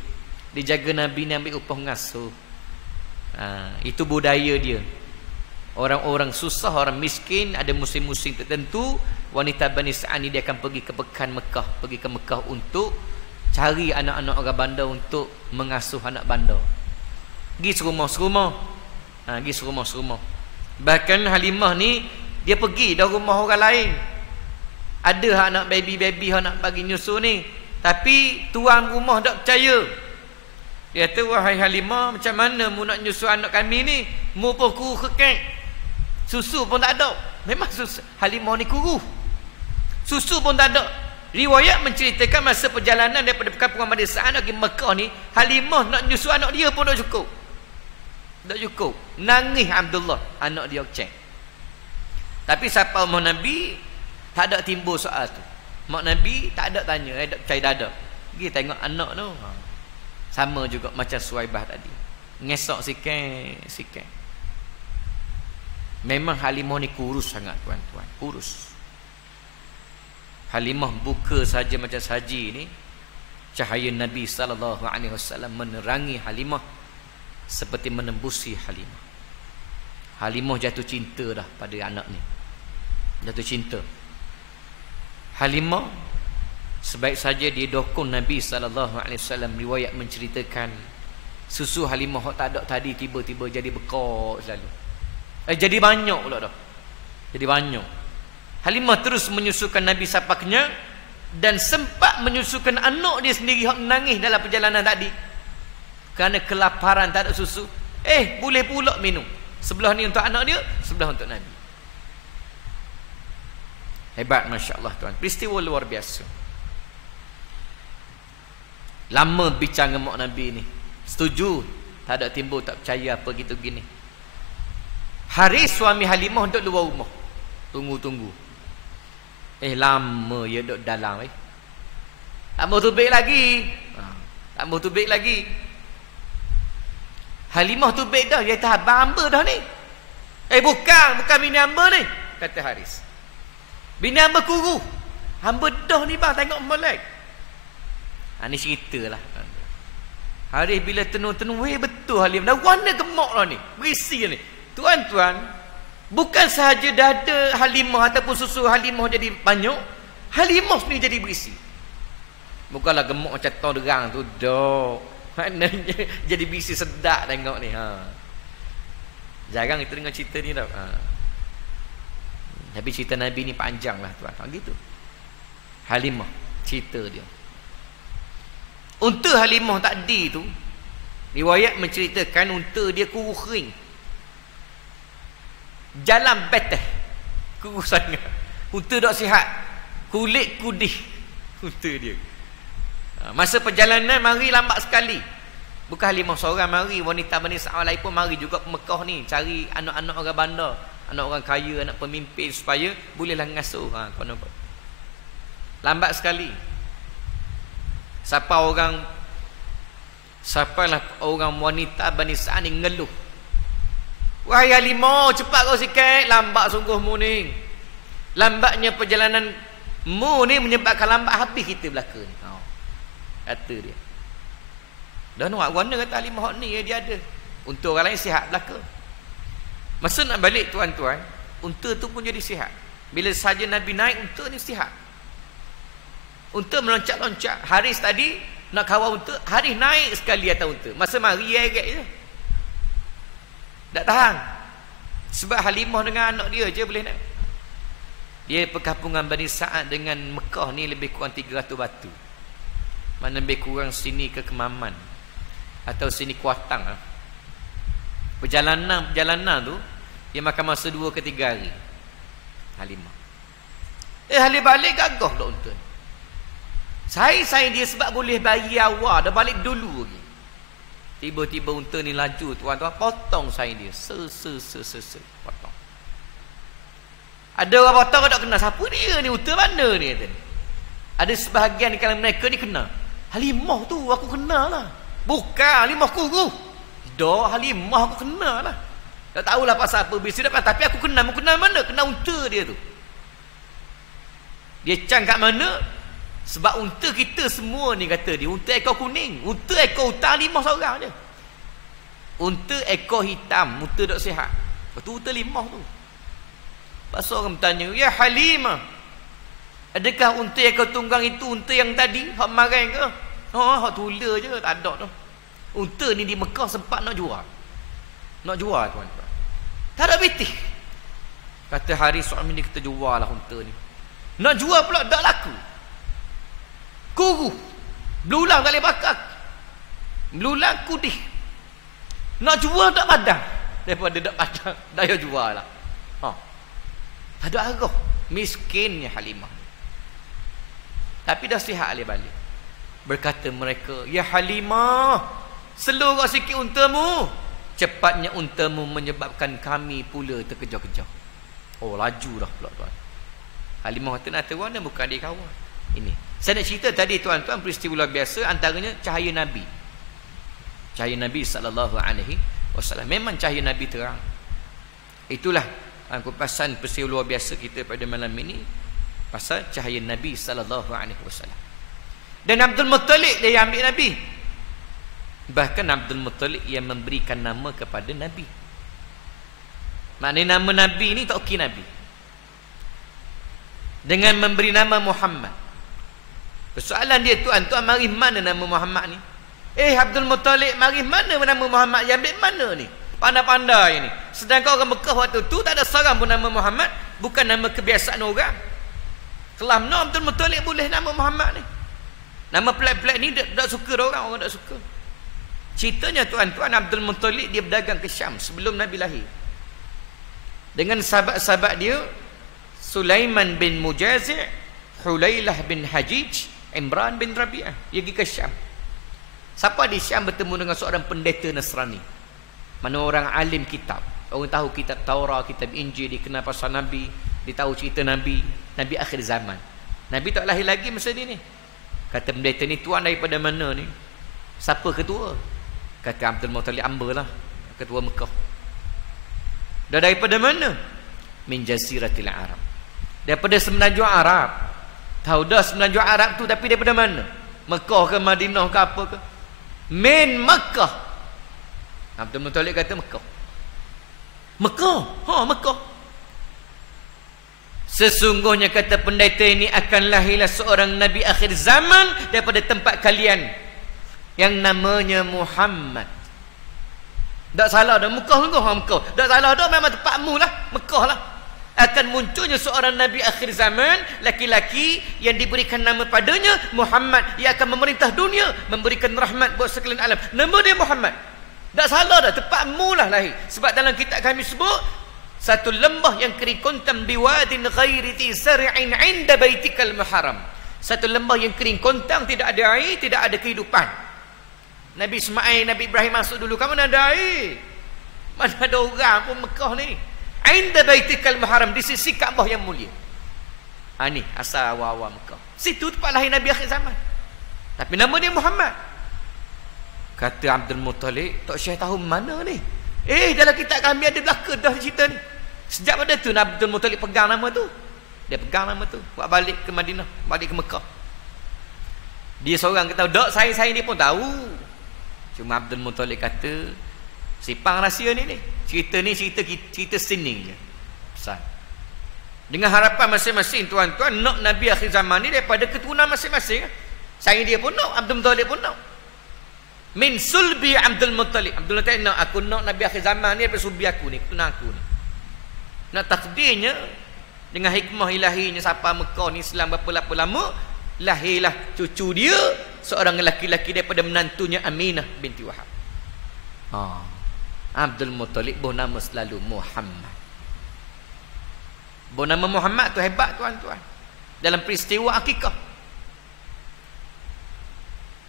Dia jaga Nabi ni, ambil upah mengasuh. Itu budaya dia. Orang-orang susah, orang miskin, ada musim-musim tertentu, wanita Bani Sa'ad ni dia akan pergi ke pekan Mekah, pergi ke Mekah untuk cari anak-anak orang bandar untuk mengasuh anak bandar. Pergi serumah-serumah. Pergi serumah-serumah. Bahkan Halimah ni dia pergi dari rumah orang lain. Ada anak baby-baby nak bagi nyusu ni, tapi tuan rumah tak percaya. Dia kata, wahai Halimah, macam mana mu nak nyusu anak kami ni? Mu pun kuruh kekek, susu pun tak ada. Memang susu Halimah ni kuruh, susu pun tak ada. Riwayat menceritakan masa perjalanan daripada perkampungan Bani Sa'ad pergi Mekah ni, Halimah nak nyusu anak dia pun tak cukup. Tak cukup. Nangis Abdullah, anak dia cek. Tapi siapa rumah Nabi, tak ada timbul soal tu. Mak Nabi tak ada tanya, tak percaya dah ada. Pergi tengok anak tu. Sama juga macam Suwaibah tadi. Ngesok sikit. Memang Halimah ni kurus sangat, tuan-tuan. Kurus. Halimah buka saja macam saji ni, cahaya Nabi SAW menerangi Halimah seperti menembusi Halimah. Halimah jatuh cinta dah pada anak ni. Jatuh cinta. Halimah sebaik saja dia dokong Nabi SAW. Riwayat menceritakan susu Halimah tak ada tadi tiba-tiba jadi bekok selalu. Jadi banyak pula dah. Jadi banyak. Halimah terus menyusukan Nabi sampai kenyang, dan sempat menyusukan anak dia sendiri yang menangis dalam perjalanan tadi kerana kelaparan, tak ada susu. Boleh pula minum. Sebelah ni untuk anak dia, sebelah untuk Nabi. Hebat, Masya Allah, tuan. Peristiwa luar biasa. Lama bincang dengan mak Nabi ni. Setuju, tak ada timbul, tak percaya apa gitu gini. Hari suami Halimah duduk luar rumah, tunggu. Lama dia duduk dalam. Tak mau tubik lagi. Tak mau tubik lagi. Halimah tubik dah. Dia kata, abang hamba dah ni. Bukan bini hamba ni, kata Haris. Bini hamba kuruh. Hamba dah ni bang, tengok molek. Ni cerita lah. Haris bila tenung-tenung, betul Halimah. Dah warna gemuk lah ni, berisi ni. Tuan-tuan, bukan sahaja dada Halimah ataupun susu Halimah jadi banyak, Halimah sendiri jadi berisi. Bukanlah gemuk macam tong derang tu, dok. Maknanya jadi berisi, sedap tengok ni. Jarang kita dengar cerita ni tau. Tapi cerita Nabi ni panjang lah, tuan. Gitu. Halimah, cerita dia. Unta Halimah tadi tu, riwayat menceritakan unta dia kuruh kering. Jalan beteh, kuruh sangat. Unta tak sihat, kulit kudih unta dia. Masa perjalanan mari lambat sekali. Bukan Halimah seorang mari, wanita Bani Sa'ad lain pun mari juga ke Mekah ni, cari anak-anak orang bandar, anak orang kaya, anak pemimpin, supaya bolehlah ngasuh. Kau nampak? Lambat sekali. Sapalah orang wanita Bani Sa'ad ni ngeluh. Wahai Halimah, cepat kau sikit, lambat sungguh mu ni. Lambatnya perjalanan mu ni menyebabkan lambat habis kita belaka ni. Kata dia. Dah nak warna kata Halimah ni dia ada. Untuk orang lain sihat belaka. Masa nak balik, tuan-tuan, unta tu pun jadi sihat. Bila saja Nabi naik, unta ni sihat. Unta meloncat-loncat. Haris tadi nak kawal unta, Haris naik sekali atas unta. Masa mari erat je, tak tahan. Sebab Halimah dengan anak dia je boleh naik. Dia perkampungan Bani Sa'ad dengan Mekah ni lebih kurang 300 batu. Mana lebih kurang sini ke Kemaman atau sini Kuatang. Perjalanan tu dia makan masa 2 ke 3 hari. Halimah Halimah balik gagah tak unta. Saya dia sebab boleh bayi awal, dah balik dulu lagi. Tiba-tiba unta ni laju, tuan-tuan, potong saya dia. Potong. Ada orang Batak tak kenal siapa dia ni, unta mana ni kata. Ada sebahagian di kalangan mereka ni kenal. Halimah tu aku kenal lah. Bukan Halimah guru. Dah Halimah aku kenal lah. Tak tahulah pasal apa bisnes dapat, tapi aku kenal. Mau kenal mana? Kenal unta dia tu. Dia cang kat mana? Sebab unta kita semua ni kata dia unta ekor kuning. Unta ekor hutan Halimah seorang je. Unta ekor hitam, unta tak sihat. Lepas tu unta Halimah tu. Pasal orang bertanya, ya Halimah, adakah unta ekor tunggang itu unta yang tadi? Hak marang ke? Hak tula je, tak ada tu. Unta ni di Mekah sempat nak jual. Nak jual tuan-tuan. Tak ada bitih. Kata Haris suami ni kita jual lah unta ni. Nak jual pula tak laku. Kuru. Belulang tak boleh bakar. Belulang kudih. Nak jual tak padang. Daripada tak padang, dah ya jual lah. Tak ada arah. Miskinnya Halimah. Tapi dah sihat balik. Berkata mereka, ya Halimah, seluruh sikit untamu. Cepatnya untamu menyebabkan kami pula terkejar-kejar. Oh, laju dah pula tuan. Halimah kata nak terus bukan adik kawan. Ini. Saya nak cerita tadi tuan-tuan peristiwa luar biasa, antaranya cahaya Nabi. Cahaya Nabi SAW. Memang cahaya Nabi terang. Itulah kupasan peristiwa luar biasa kita pada malam ini. Pasal cahaya Nabi SAW. Dan Abdul Muttalib dia yang ambil Nabi. Bahkan Abdul Muttalib yang memberikan nama kepada Nabi. Maknanya nama Nabi ni tak okey Nabi. Dengan memberi nama Muhammad. Persoalan dia tuan-tuan, mari mana nama Muhammad ni? Abdul Muttalib, mari mana nama Muhammad? Yang ambil mana ni? Pandai-pandai ni. Sedangkan orang Mekah waktu tu tak ada seorang pun nama Muhammad. Bukan nama kebiasaan orang. Kelam no Abdul Muttalib boleh nama Muhammad ni. Nama pelik-pelik ni tak suka orang tak suka. Ceritanya tuan-tuan, Abdul Muttalib dia berdagang ke Syam sebelum Nabi lahir. Dengan sahabat-sahabat dia, Sulaiman bin Mujazi', Hulailah bin Hajij, Imran bin Rabi'ah. Dia pergi ke Syam. Siapa di Syam bertemu dengan seorang pendeta Nasrani. Mana orang alim kitab. Orang tahu kitab Taurat, kitab Injil, dia kenal pasal Nabi, dia tahu cerita Nabi, Nabi akhir zaman. Nabi tak lahir lagi masa ni. Kata pendeta ni, tuan daripada mana ni? Siapa ketua? Kata Abdul Muttalib, ambalah, ketua Mekah. Dah daripada mana? Min Jaziratil Arab. Daripada semenanjung Arab. Tahu dah semenanjung Arab tu, tapi daripada mana? Mekah ke Madinah ke apa ke? Min Mekah. Abdul Muttalib kata Mekah. Mekah? Mekah. Sesungguhnya kata pendeta ini akan lahirlah seorang Nabi akhir zaman daripada tempat kalian yang namanya Muhammad. Tak salah dah, Mekah. Tak salah dah, memang tempatmu lah, Mekah lah. Akan munculnya seorang Nabi akhir zaman, laki-laki yang diberikan nama padanya Muhammad. Ia akan memerintah dunia, memberikan rahmat buat sekalian alam. Nama dia Muhammad. Tak salah dah, tempatmu lah lahir. Sebab dalam kitab kami sebut, satu lembah yang kering kontam biwadin ghairi ti sar'in 'inda baitikal muharram. Satu lembah yang kering kontang, tidak ada air, tidak ada kehidupan. Nabi Ismail, Nabi Ibrahim masuk dulu, kamu mana ada air? Mana ada orang pun Mekah ni. 'Inda baitikal muharram, di sisi Kaabah yang mulia. Ni asal awal-awal Mekah. Situ tempat lahir Nabi akhir zaman. Tapi nama dia Muhammad. Kata Abdul Muttalib, tak syah tahu mana ni. Dalam kitab kami ada belaka dah cerita ni. Sejak pada tu Abdul Muttalib pegang nama tu. Dia pegang nama tu, buat balik ke Madinah, balik ke Mekah. Dia seorang kata, tak, saya ni pun tahu. Cuma Abdul Muttalib kata, sipang rahsia ni. Cerita ni cerita sini je. Pesan. Dengan harapan masing-masing tuan-tuan, nak Nabi akhir zaman ni daripada keturunan masing-masing. Saya dia pun nak, Abdul Muttalib pun nak. Min sulbi Abdul Muttalib. Abdul Muttalib nak, aku nak Nabi akhir zaman ni daripada sulbi aku ni, keturunan aku ni. Nak takdirnya dengan hikmah ilahinya sampai Mekah ni selang berapa lama, lahirlah cucu dia, seorang lelaki-lelaki daripada menantunya Aminah binti Wahab. Abdul Muttalib bernama selalu Muhammad. Bernama Muhammad tu hebat tuan-tuan. Dalam peristiwa akikah.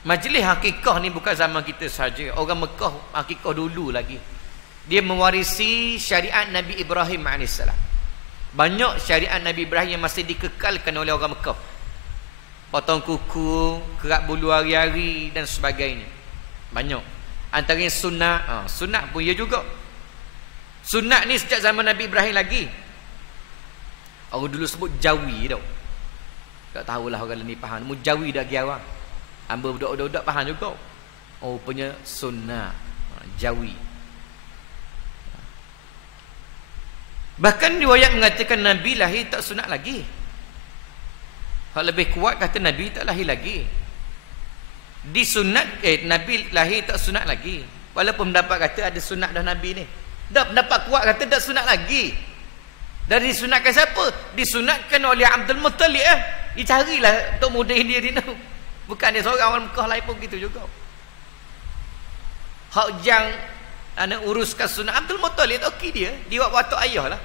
Majlis akikah ni bukan zaman kita saja. Orang Mekah akikah dulu lagi. Dia mewarisi syariat Nabi Ibrahim AS. Banyak syariat Nabi Ibrahim yang masih dikekalkan oleh orang Mekah. Potong kuku, kerak bulu hari-hari dan sebagainya. Banyak. Antaranya sunat. Sunat pun ya juga. Sunat ni sejak zaman Nabi Ibrahim lagi. Orang dulu sebut jawi tau. Tak tahulah orang ni faham. Mujawi dak giawang. Hamba budak-budak faham juga. Oh punya sunat. Jawi. Bahkan riwayat mengatakan Nabi lahir tak sunat lagi. Hal lebih kuat kata Nabi tak lahir lagi. Disunat Nabi lahir tak sunat lagi. Walaupun pendapat kata ada sunat dah Nabi ni. Dah pendapat kuat kata tak sunat lagi. Dan disunatkan siapa? Disunatkan oleh Abdul Muttalib Dicarilah untuk mudahin dia ni. Bukan dia seorang orang Mekah lain pun gitu juga. Hak yang anak uruskan sunat Abdul Muttalib tu okey dia. Dia buat watak ayah lah.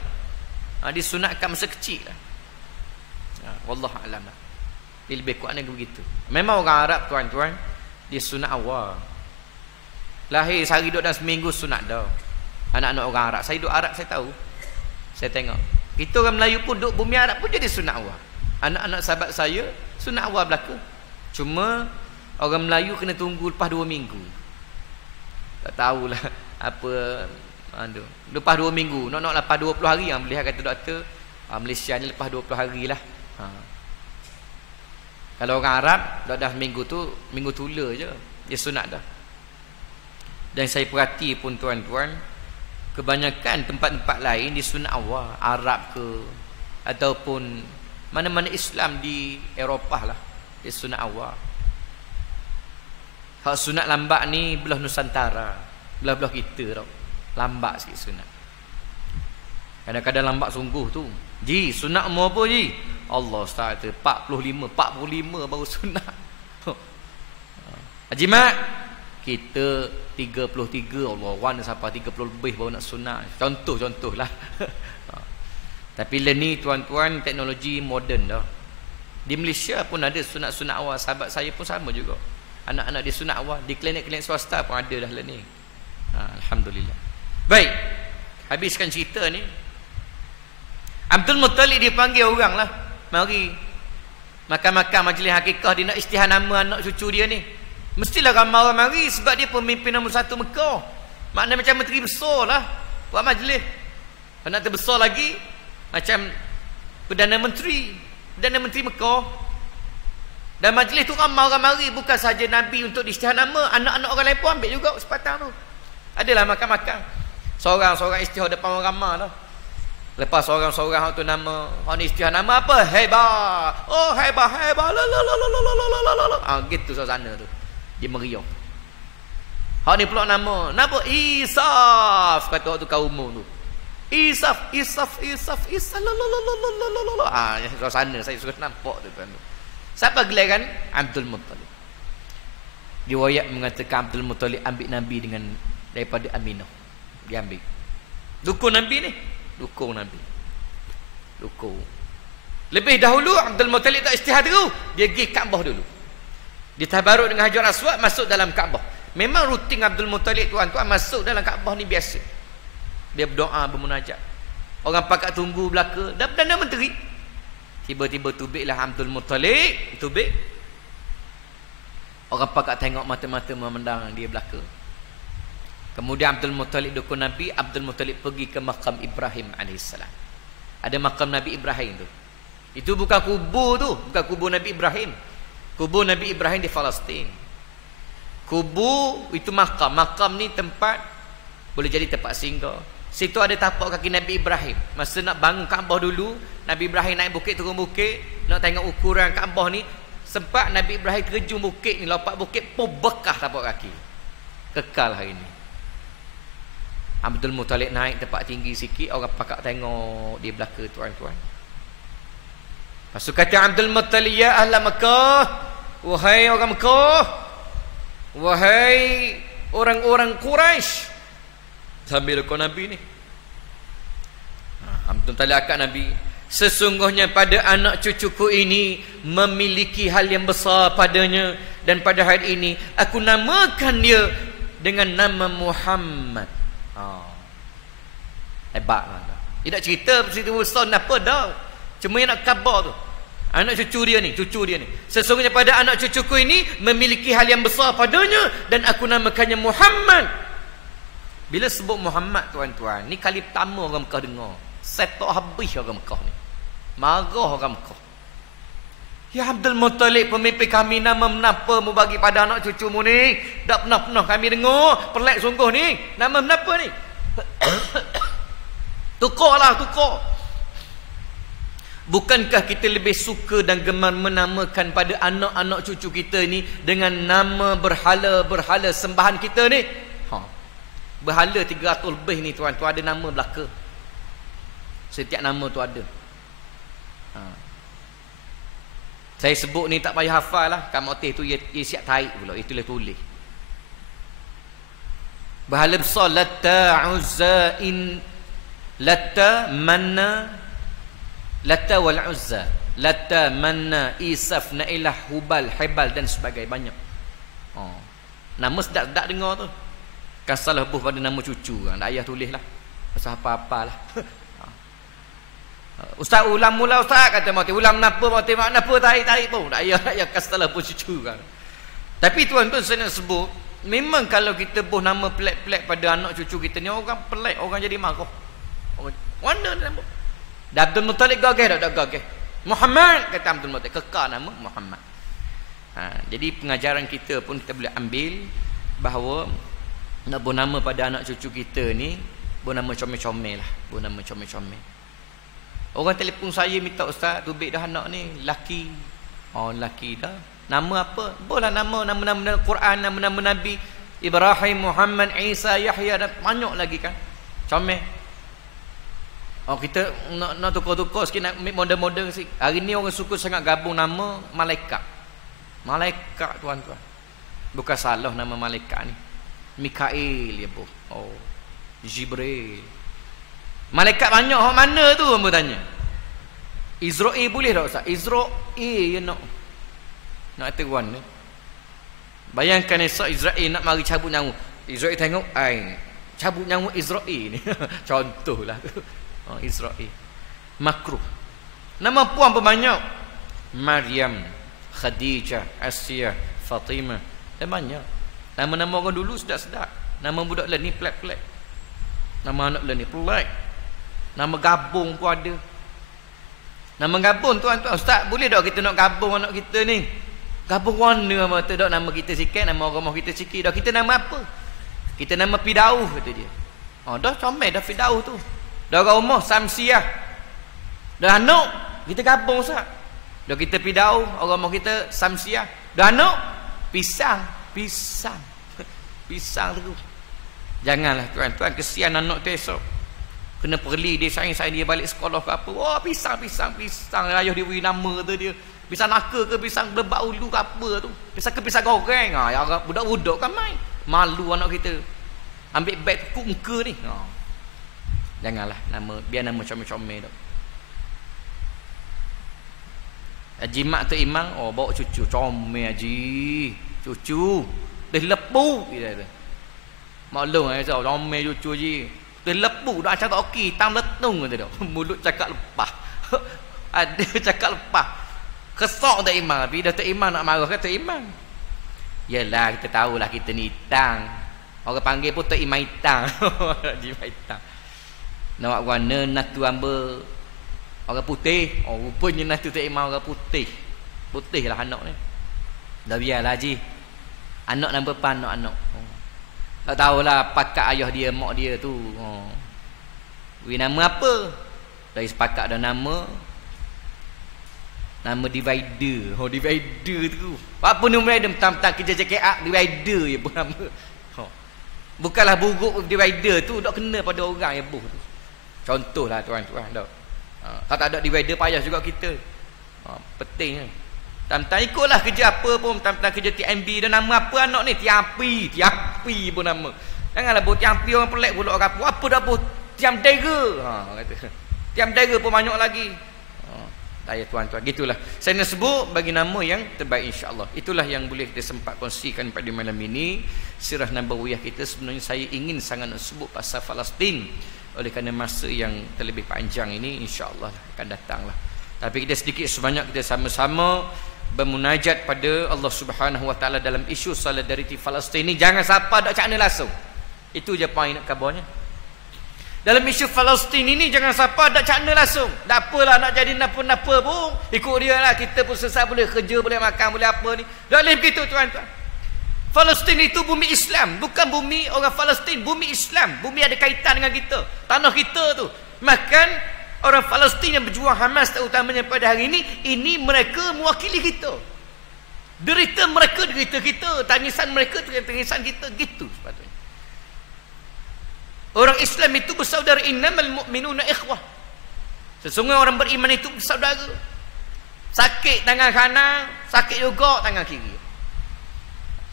Disunatkan masa kecil lah. Wallahu a'lam. Dia lebih kuat dengan begitu. Memang orang Arab tuan-tuan, dia sunat awal. Lahir sehari duduk dalam seminggu sunat dah. Anak-anak orang Arab. Saya duduk Arab saya tahu. Saya tengok. Kita orang Melayu pun duduk bumi Arab pun jadi sunat awal. Anak-anak sahabat saya sunat awal belaka. Cuma orang Melayu kena tunggu lepas 2 minggu. Tak tahulah apa lepas 2 minggu. Nak lepas 20 hari yang boleh kata doktor. Malaysia ni lepas 20 hari lah. Kalau orang Arab dah minggu tu minggu tula je dia sunat dah. Dan saya perhati pun tuan-tuan, kebanyakan tempat-tempat lain di sunat awal, Arab ke ataupun mana-mana Islam di Eropah lah, di sunat awal. Hak sunat lambat ni belah Nusantara, belah-belah kita tau. Lambat sikit sunat. Kadang-kadang lambat sungguh tu. Ji, sunat umur apa ji? Allah Ustaz tu 45 baru sunat. Haji Mat, kita 33, Allah wan sampai 30 lebih baru nak sunat. Contoh-contohlah. Tapi lah ni tuan-tuan, teknologi moden dah. Di Malaysia pun ada sunat-sunat awal. Sahabat saya pun sama juga. Anak-anak dia sunat awal. Di klinik-klinik swasta pun ada dah lah ni. Alhamdulillah. Baik, habiskan cerita ni. Abdul Muttalib dipanggil orang lah, mari makan-makan majlis hakikah. Dia nak isytihar nama anak cucu dia ni. Mestilah ramai orang mari sebab dia pemimpin nombor 1 Mekah. Maknanya macam menteri besar lah buat majlis. Nak terbesar lagi macam Perdana Menteri Mekah. Dan majlis tu ramai orang mari. Bukan saja Nabi untuk isytihar nama, anak-anak orang lain pun ambil juga kesempatan tu. Adalah makan-makan. Seorang-seorang isytihar depan orang ramai lah. Lepas seorang-seorang tu nama, ni isytihar nama apa? Hebah. Oh hebah. Gitu suasana tu. Dia meriah. Hak ni pula nama Isaf, kata waktu kaum tu. Isaf. Suasana saya suka nampak tu kan. Siapa gelar kan? Abdul Muttalib. Riwayat mengatakan Abdul Muttalib ambil Nabi daripada Aminah. Dia ambil. Dukun Nabi ni. Dukung Nabi. Dukung. Lebih dahulu Abdul Muttalib tak isytihar dulu. Dia pergi Kaabah dulu. Dia tabaruk dengan Hajar Aswad, masuk dalam Kaabah. Memang rutin Abdul Muttalib tuan-tuan masuk dalam Kaabah ni biasa. Dia berdoa, bermunajat. Orang pakat tunggu belaka. Dah Perdana Menteri. Tiba-tiba tubiklah Abdul Muttalib. Tubik. Orang pakat tengok mata-mata memandang dia belaka. Kemudian Abdul Muttalib dukun Nabi. Abdul Muttalib pergi ke makam Ibrahim AS. Ada makam Nabi Ibrahim tu. Itu bukan kubur tu. Bukan kubur Nabi Ibrahim. Kubur Nabi Ibrahim di Palestin. Kubur itu makam. Makam ni tempat, boleh jadi tempat singgah. Situ ada tapak kaki Nabi Ibrahim. Masa nak bangun Kaabah dulu, Nabi Ibrahim naik bukit turun bukit, nak tengok ukuran Kaabah ni. Sempat Nabi Ibrahim terjun bukit ni, lompat bukit, pun bekah tapak kaki. Kekal hari ni. Abdul Muttalib naik tempat tinggi sikit, orang pakak tengok dia belaka tuan-tuan. Lepas tu kata Abdul Muttalib, ya ahla Mekah, wahai orang Mekah, wahai orang-orang Quraisy, sambil dekor Nabi ni. Abdul Muttalib akak Nabi, sesungguhnya pada anak cucuku ini memiliki hal yang besar padanya, dan pada hari ini aku namakan dia dengan nama Muhammad. Hebat lah. Dia nak cerita Siti Musa apa dah. Cuma yang nak khabar tu. Anak cucu dia ni. Sesungguhnya pada anak cucuku ini memiliki hal yang besar padanya. Dan aku namakannya Muhammad. Bila sebut Muhammad tuan-tuan, ni kali pertama orang Mekah dengar. Setok habis orang Mekah ni. Marah orang Mekah. Ya Abdul Muttalib, pemimpin kami, nama menapa mu bagi pada anak cucumu ni? Tak pernah kami dengar. Pelik sungguh ni. Nama menapa ni? Tukarlah. Bukankah kita lebih suka dan gemar menamakan pada anak-anak cucu kita ni dengan nama berhala sembahan kita ni? Berhala 300 lebih ni tuan-tuan, ada nama belaka. Setiap nama tu ada. Saya sebut ni tak payah hafal lah. Kat motih tu ia siap tarik pula. Itulah tulis. Berhala besar. Latta, Uzza, Latta, Manna, Latta wal Uzza, Latta, Manna, Isaf, Nailah, Hubal, Hibal dan sebagainya. Banyak. Nama sedap-sedap dengar tu. Kan salah buh pada nama cucu kan. Tak payah tulis lah. Pasal apa-apa lah. Ustaz ulam mula ustaz kata mati ulam napa tarik pun tak payah kastalah pun cucu kan. Tapi tuan-tuan saya nak sebut, memang kalau kita buh nama pelik-pelik pada anak cucu kita ni, orang pelik, orang jadi marah. Mana nama Abdul Muttalib gagah tak gagah. Muhammad kata Abdul Muttalib, kekal nama Muhammad. Jadi pengajaran kita pun kita boleh ambil bahawa nak buh nama pada anak cucu kita ni buh nama comel-comel lah, buh nama comel-comel. Orang telefon saya minta ustaz, tubik dah anak ni laki. Laki dah. Nama apa? Boleh nama-nama Quran, nama-nama Nabi Ibrahim, Muhammad, Isa, Yahya dan banyak lagi kan. Comel. Kita nak tukar-tukar sikit, nak modern-modern sikit. Hari ni orang suka sangat gabung nama malaikat. Malaikat tuan-tuan. Bukan salah nama malaikat ni. Mikail ya bu. Jibril. Malaikat banyak, hok mana tu hamba tanya. Israel boleh tak ustaz? Israel ya nak teruan ni. Bayangkan esok Israel nak mari cabut nyawa. Israel tengok cabut nyawa Israel ni. Contohlah tu. Israel. Makruh. Nama puan pun banyak. Maryam, Khadijah, Asia, Fatimah. Dan banyak. Nama-nama orang dulu sedap-sedap. Nama budak lah ni pelik-pelik. Nama anak lah ni pelik. Nama gabung pun ada. Nama gabung tuan-tuan, ustaz boleh tak kita nak gabung anak kita ni? Gabung warna apa tu dak, nama kita sikit, nama orang kita sikit. Dak kita nama apa? Kita nama Firdaus kata dia. Dah comel dah Firdaus tu. Dah orang rumah Samsiah. Dah anak kita gabung ustaz. Dah kita Firdaus, orang rumah kita Samsiah. Dah anak pisang tu. Janganlah tuan-tuan, kesian anak tu esok. Kena perli dia sayang dia balik sekolah ke apa. Wah pisang ayah dia beri nama tu dia. Pisang naka ke pisang belebak ulu ke apa tu. Pisang goreng. Ya budak-budak kan main. Malu anak kita. Ambil beg kuk muka ni. Janganlah biar nama comel-comel tu. Haji Mak tu Imam, bawa cucu comel haji. Cucu dah lepu dia tu. Maklum saya comel cucu haji. Lepu dah cakap okey, tang letung kata dak. Mulut cakap lepas. Ada cakap lepas. Kesak tak imam, tapi dah tak imam nak marah kata imam. Yalah kita tahulah kita ni tang. Orang panggil pun tak imam tang. Imam tang. Nak warna natu hamba orang putih. Rupanya natu tak imam orang putih. Putihlah anak ni. Dah biarlah haji. Anak nombor depan anak. Tak tahulah pakat ayah dia, mak dia tu. Beri nama apa? Dari sepakat dah nama divider. Divider tu. Apa nama dia? Mentang-mentang kerja JKA, divider je pun nama. Bukanlah buruk divider tu, tak kena pada orang yang buh tu. Contohlah tuan-tuan. Tak ada divider payah juga kita. Penting. Tam-tam ikutlah kerja apa pun, tam-tam kerja TMB dan nama apa anak ni? Tiapi pun nama. Janganlah buat Tiapi orang pelik pula orang apa dah buat Tiam Dera. Kata. Tiam Dera pun banyak lagi. Ya tuan-tuan, gitulah. Saya nak sebut bagi nama yang terbaik insya-Allah. Itulah yang boleh kita sempat kongsikan pada malam ini. Sirah Nabawiyah kita, sebenarnya saya ingin sangat nak sebut pasal Palestin. oleh kerana masa yang terlebih panjang ini insya-Allah akan datanglah. Tapi kita sedikit sebanyak kita sama-sama bermunajat pada Allah Subhanahu Wa Taala dalam isu solidariti Palestin ni. Jangan siapa dak cakna langsung. Itu je poin nak kabarnya. Dalam isu Palestin ini jangan siapa dak cakna langsung. Tak apalah nak jadi napa-napa pun ikut dia lah. Kita pun selesai boleh kerja, boleh makan, boleh apa ni. Tak boleh begitu tuan-tuan. Palestin itu bumi Islam, bukan bumi orang Palestin, bumi Islam. Bumi ada kaitan dengan kita, tanah kita tu. Makan orang Palestin yang berjuang Hamas terutamanya pada hari ini mereka mewakili kita. Derita mereka derita kita, tangisan mereka tangisan kita, gitu sepatutnya. Orang Islam itu bersaudara, innamal mu'minuna ikhwah. Sesungguhnya orang beriman itu bersaudara. Sakit tangan kanan, sakit juga tangan kiri.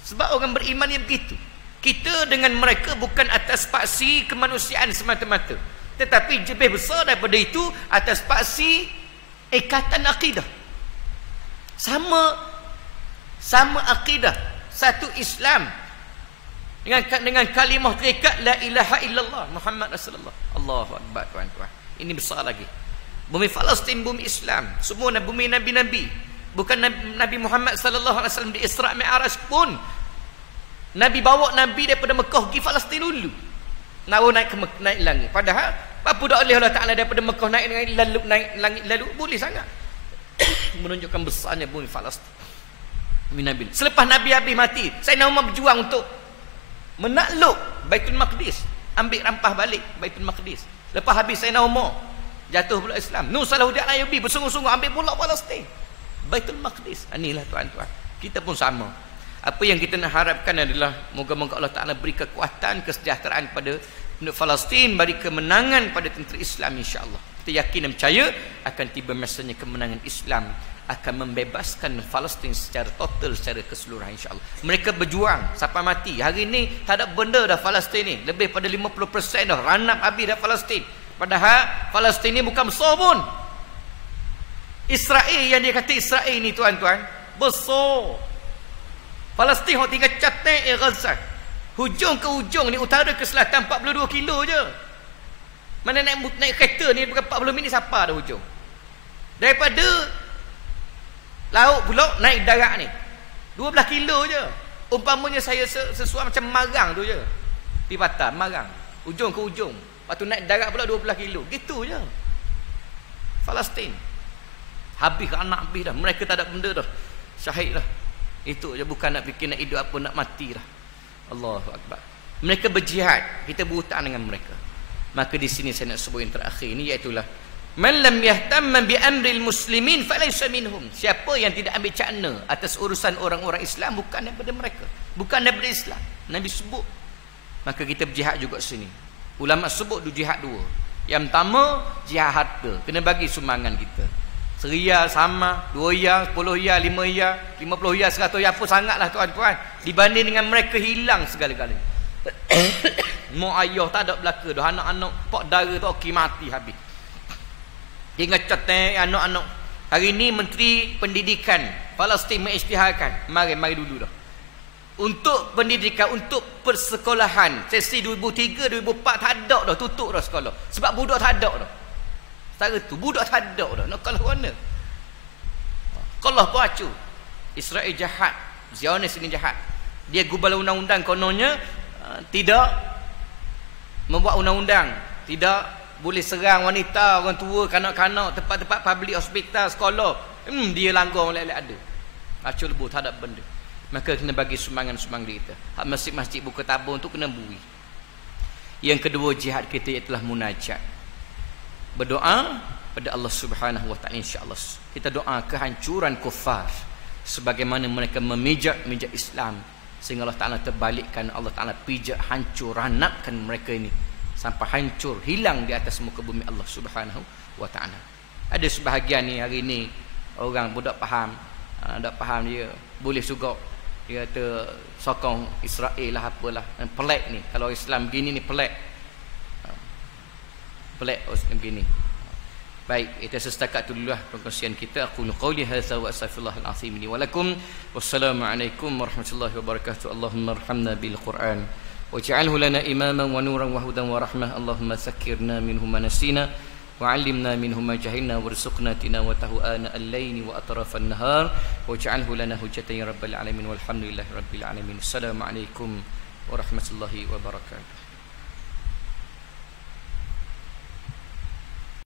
Sebab orang beriman yang begitu. Kita dengan mereka bukan atas paksi kemanusiaan semata-mata, tetapi lebih besar daripada itu atas paksi ikatan akidah. Sama akidah, satu Islam dengan kalimah terikat la ilaha illallah Muhammad Rasulullah. Allahu akbar tuan-tuan. Ini besar lagi. Bumi Palestin bumi Islam, semua bumi nabi-nabi. Bukan Nabi Muhammad sallallahu alaihi wasallam di Isra' Mi'raj pun Nabi bawa Nabi daripada Mekah pergi Palestin dulu. Naik langit. Padahal apa dak oleh Allah Taala daripada Mekah naik langit lalu boleh sangat. Menunjukkan besarnya bumi Palestin. Nabi. Selepas Nabi habis mati, Sayyidina Umar berjuang untuk menakluk Baitul Maqdis, ambil rampah balik Baitul Maqdis. Lepas habis Sayyidina Umar, jatuh pula Islam. Nur Salahuddin Ayyubi bersungguh-sungguh ambil pula Palestin, Baitul Maqdis. Inilah tuan-tuan, kita pun sama. Apa yang kita nak harapkan adalah moga-moga Allah Ta'ala beri kekuatan, kesejahteraan kepada penduduk Palestin, beri kemenangan pada tentera Islam insya-Allah. Kita yakin dan percaya akan tiba masanya kemenangan Islam akan membebaskan Palestin secara total, secara keseluruhan insya-Allah. Mereka berjuang sampai mati. Hari ini tak ada benda dah Palestin ni. Lebih pada 50% dah ranap habis dah Palestin. Padahal Palestin ni bukan besar pun. Israel yang dia kata Israel ni tuan-tuan besar. Palestin hok tinggal catek Gaza. Hujung ke hujung ni, utara ke selatan 42 kilo je. Mana naik kereta ni bukan 40 minit siapa dah hujung. Daripada laut pula naik darat ni 12 kilo je. Umpamanya saya sesuai macam Marang tu je. Di patah Marang, hujung ke hujung. Lepas tu naik darat pula 12 kilo. Gitu je Palestin. Habis anak habis dah. Mereka tak ada benda dah. Syahid dah. Itu je, bukan nak fikir nak hidup apa, nak mati dah. Allahu akbar. Mereka berjihad, kita berhutang dengan mereka. Maka di sini saya nak sebut yang terakhir ini, iaitu man lam yahtamma bi amril muslimin falaysa minhum. Siapa yang tidak ambil cakna atas urusan orang-orang Islam, bukan daripada mereka, bukan daripada Islam. Nabi sebut. Maka kita berjihad juga sini. Ulama sebut jihad dua. Yang pertama jihad harta, kena bagi sumbangan kita. Riyal sama, 2 riyal, 10 riyal, 5 riyal, 50 riyal, 100 riyal, apa sangatlah tuan-tuan dibanding dengan mereka hilang segala-galanya. Mak ayah tak ada belaka dah, anak-anak pak dara tu okey mati habis. Dia ngecat anak-anak. Hari ni Menteri Pendidikan Palestin mengisytiharkan, mari dulu dah. Untuk pendidikan, untuk persekolahan sesi 2003 2004 tak ada dah, tutup dah sekolah. Sebab budak tak ada dah. Setara tu budak tak ada dah, nak kalah mana? Kalah pun acu. Israel jahat, Zionis ini jahat. Dia gubal undang-undang kononnya tidak membuat undang-undang, tidak boleh serang wanita, orang tua, kanak-kanak, tempat-tempat public, hospital, sekolah. Dia langgar oleh-oleh ada. Acu lebu tak ada benda. Maka kena bagi sumbangan-sumbangan kita. Hak masjid-masjid buka tabung tu kena bui. Yang kedua jihad kita ialah munajat. Berdoa pada Allah Subhanahu wa taala insya-Allah. Kita doa kehancuran kufar sebagaimana mereka memijak Islam sehingga Allah Taala terbalikkan, Allah Taala pijak, hancur, ranapkan mereka ini sampai hancur, hilang di atas muka bumi Allah Subhanahu wa taala. Ada sebahagian ni hari ni orang budak faham, dia boleh juga dia kata sokong Israel lah apalah. Pelik ni kalau Islam gini ni pelik begini. Baik, itu setakat dululah perkongsian kita. Aku qauli hadza wa astaghfirullahal azim li wa lakum. Wassalamualaikum warahmatullahi wabarakatuh. Allahumma arhamna bil Quran waj'alhu lana imaman wa nuran wa hudan wa rahmah. Allahumma zakkirna minhu ma nasina وعلمنا منه ما جهلنا وارزقنا تلاوته آناء الليل وأطراف النهار واجعله لنا حجة يا رب العالمين والحمد لله رب العالمين. السلام عليكم ورحمة الله وبركاته.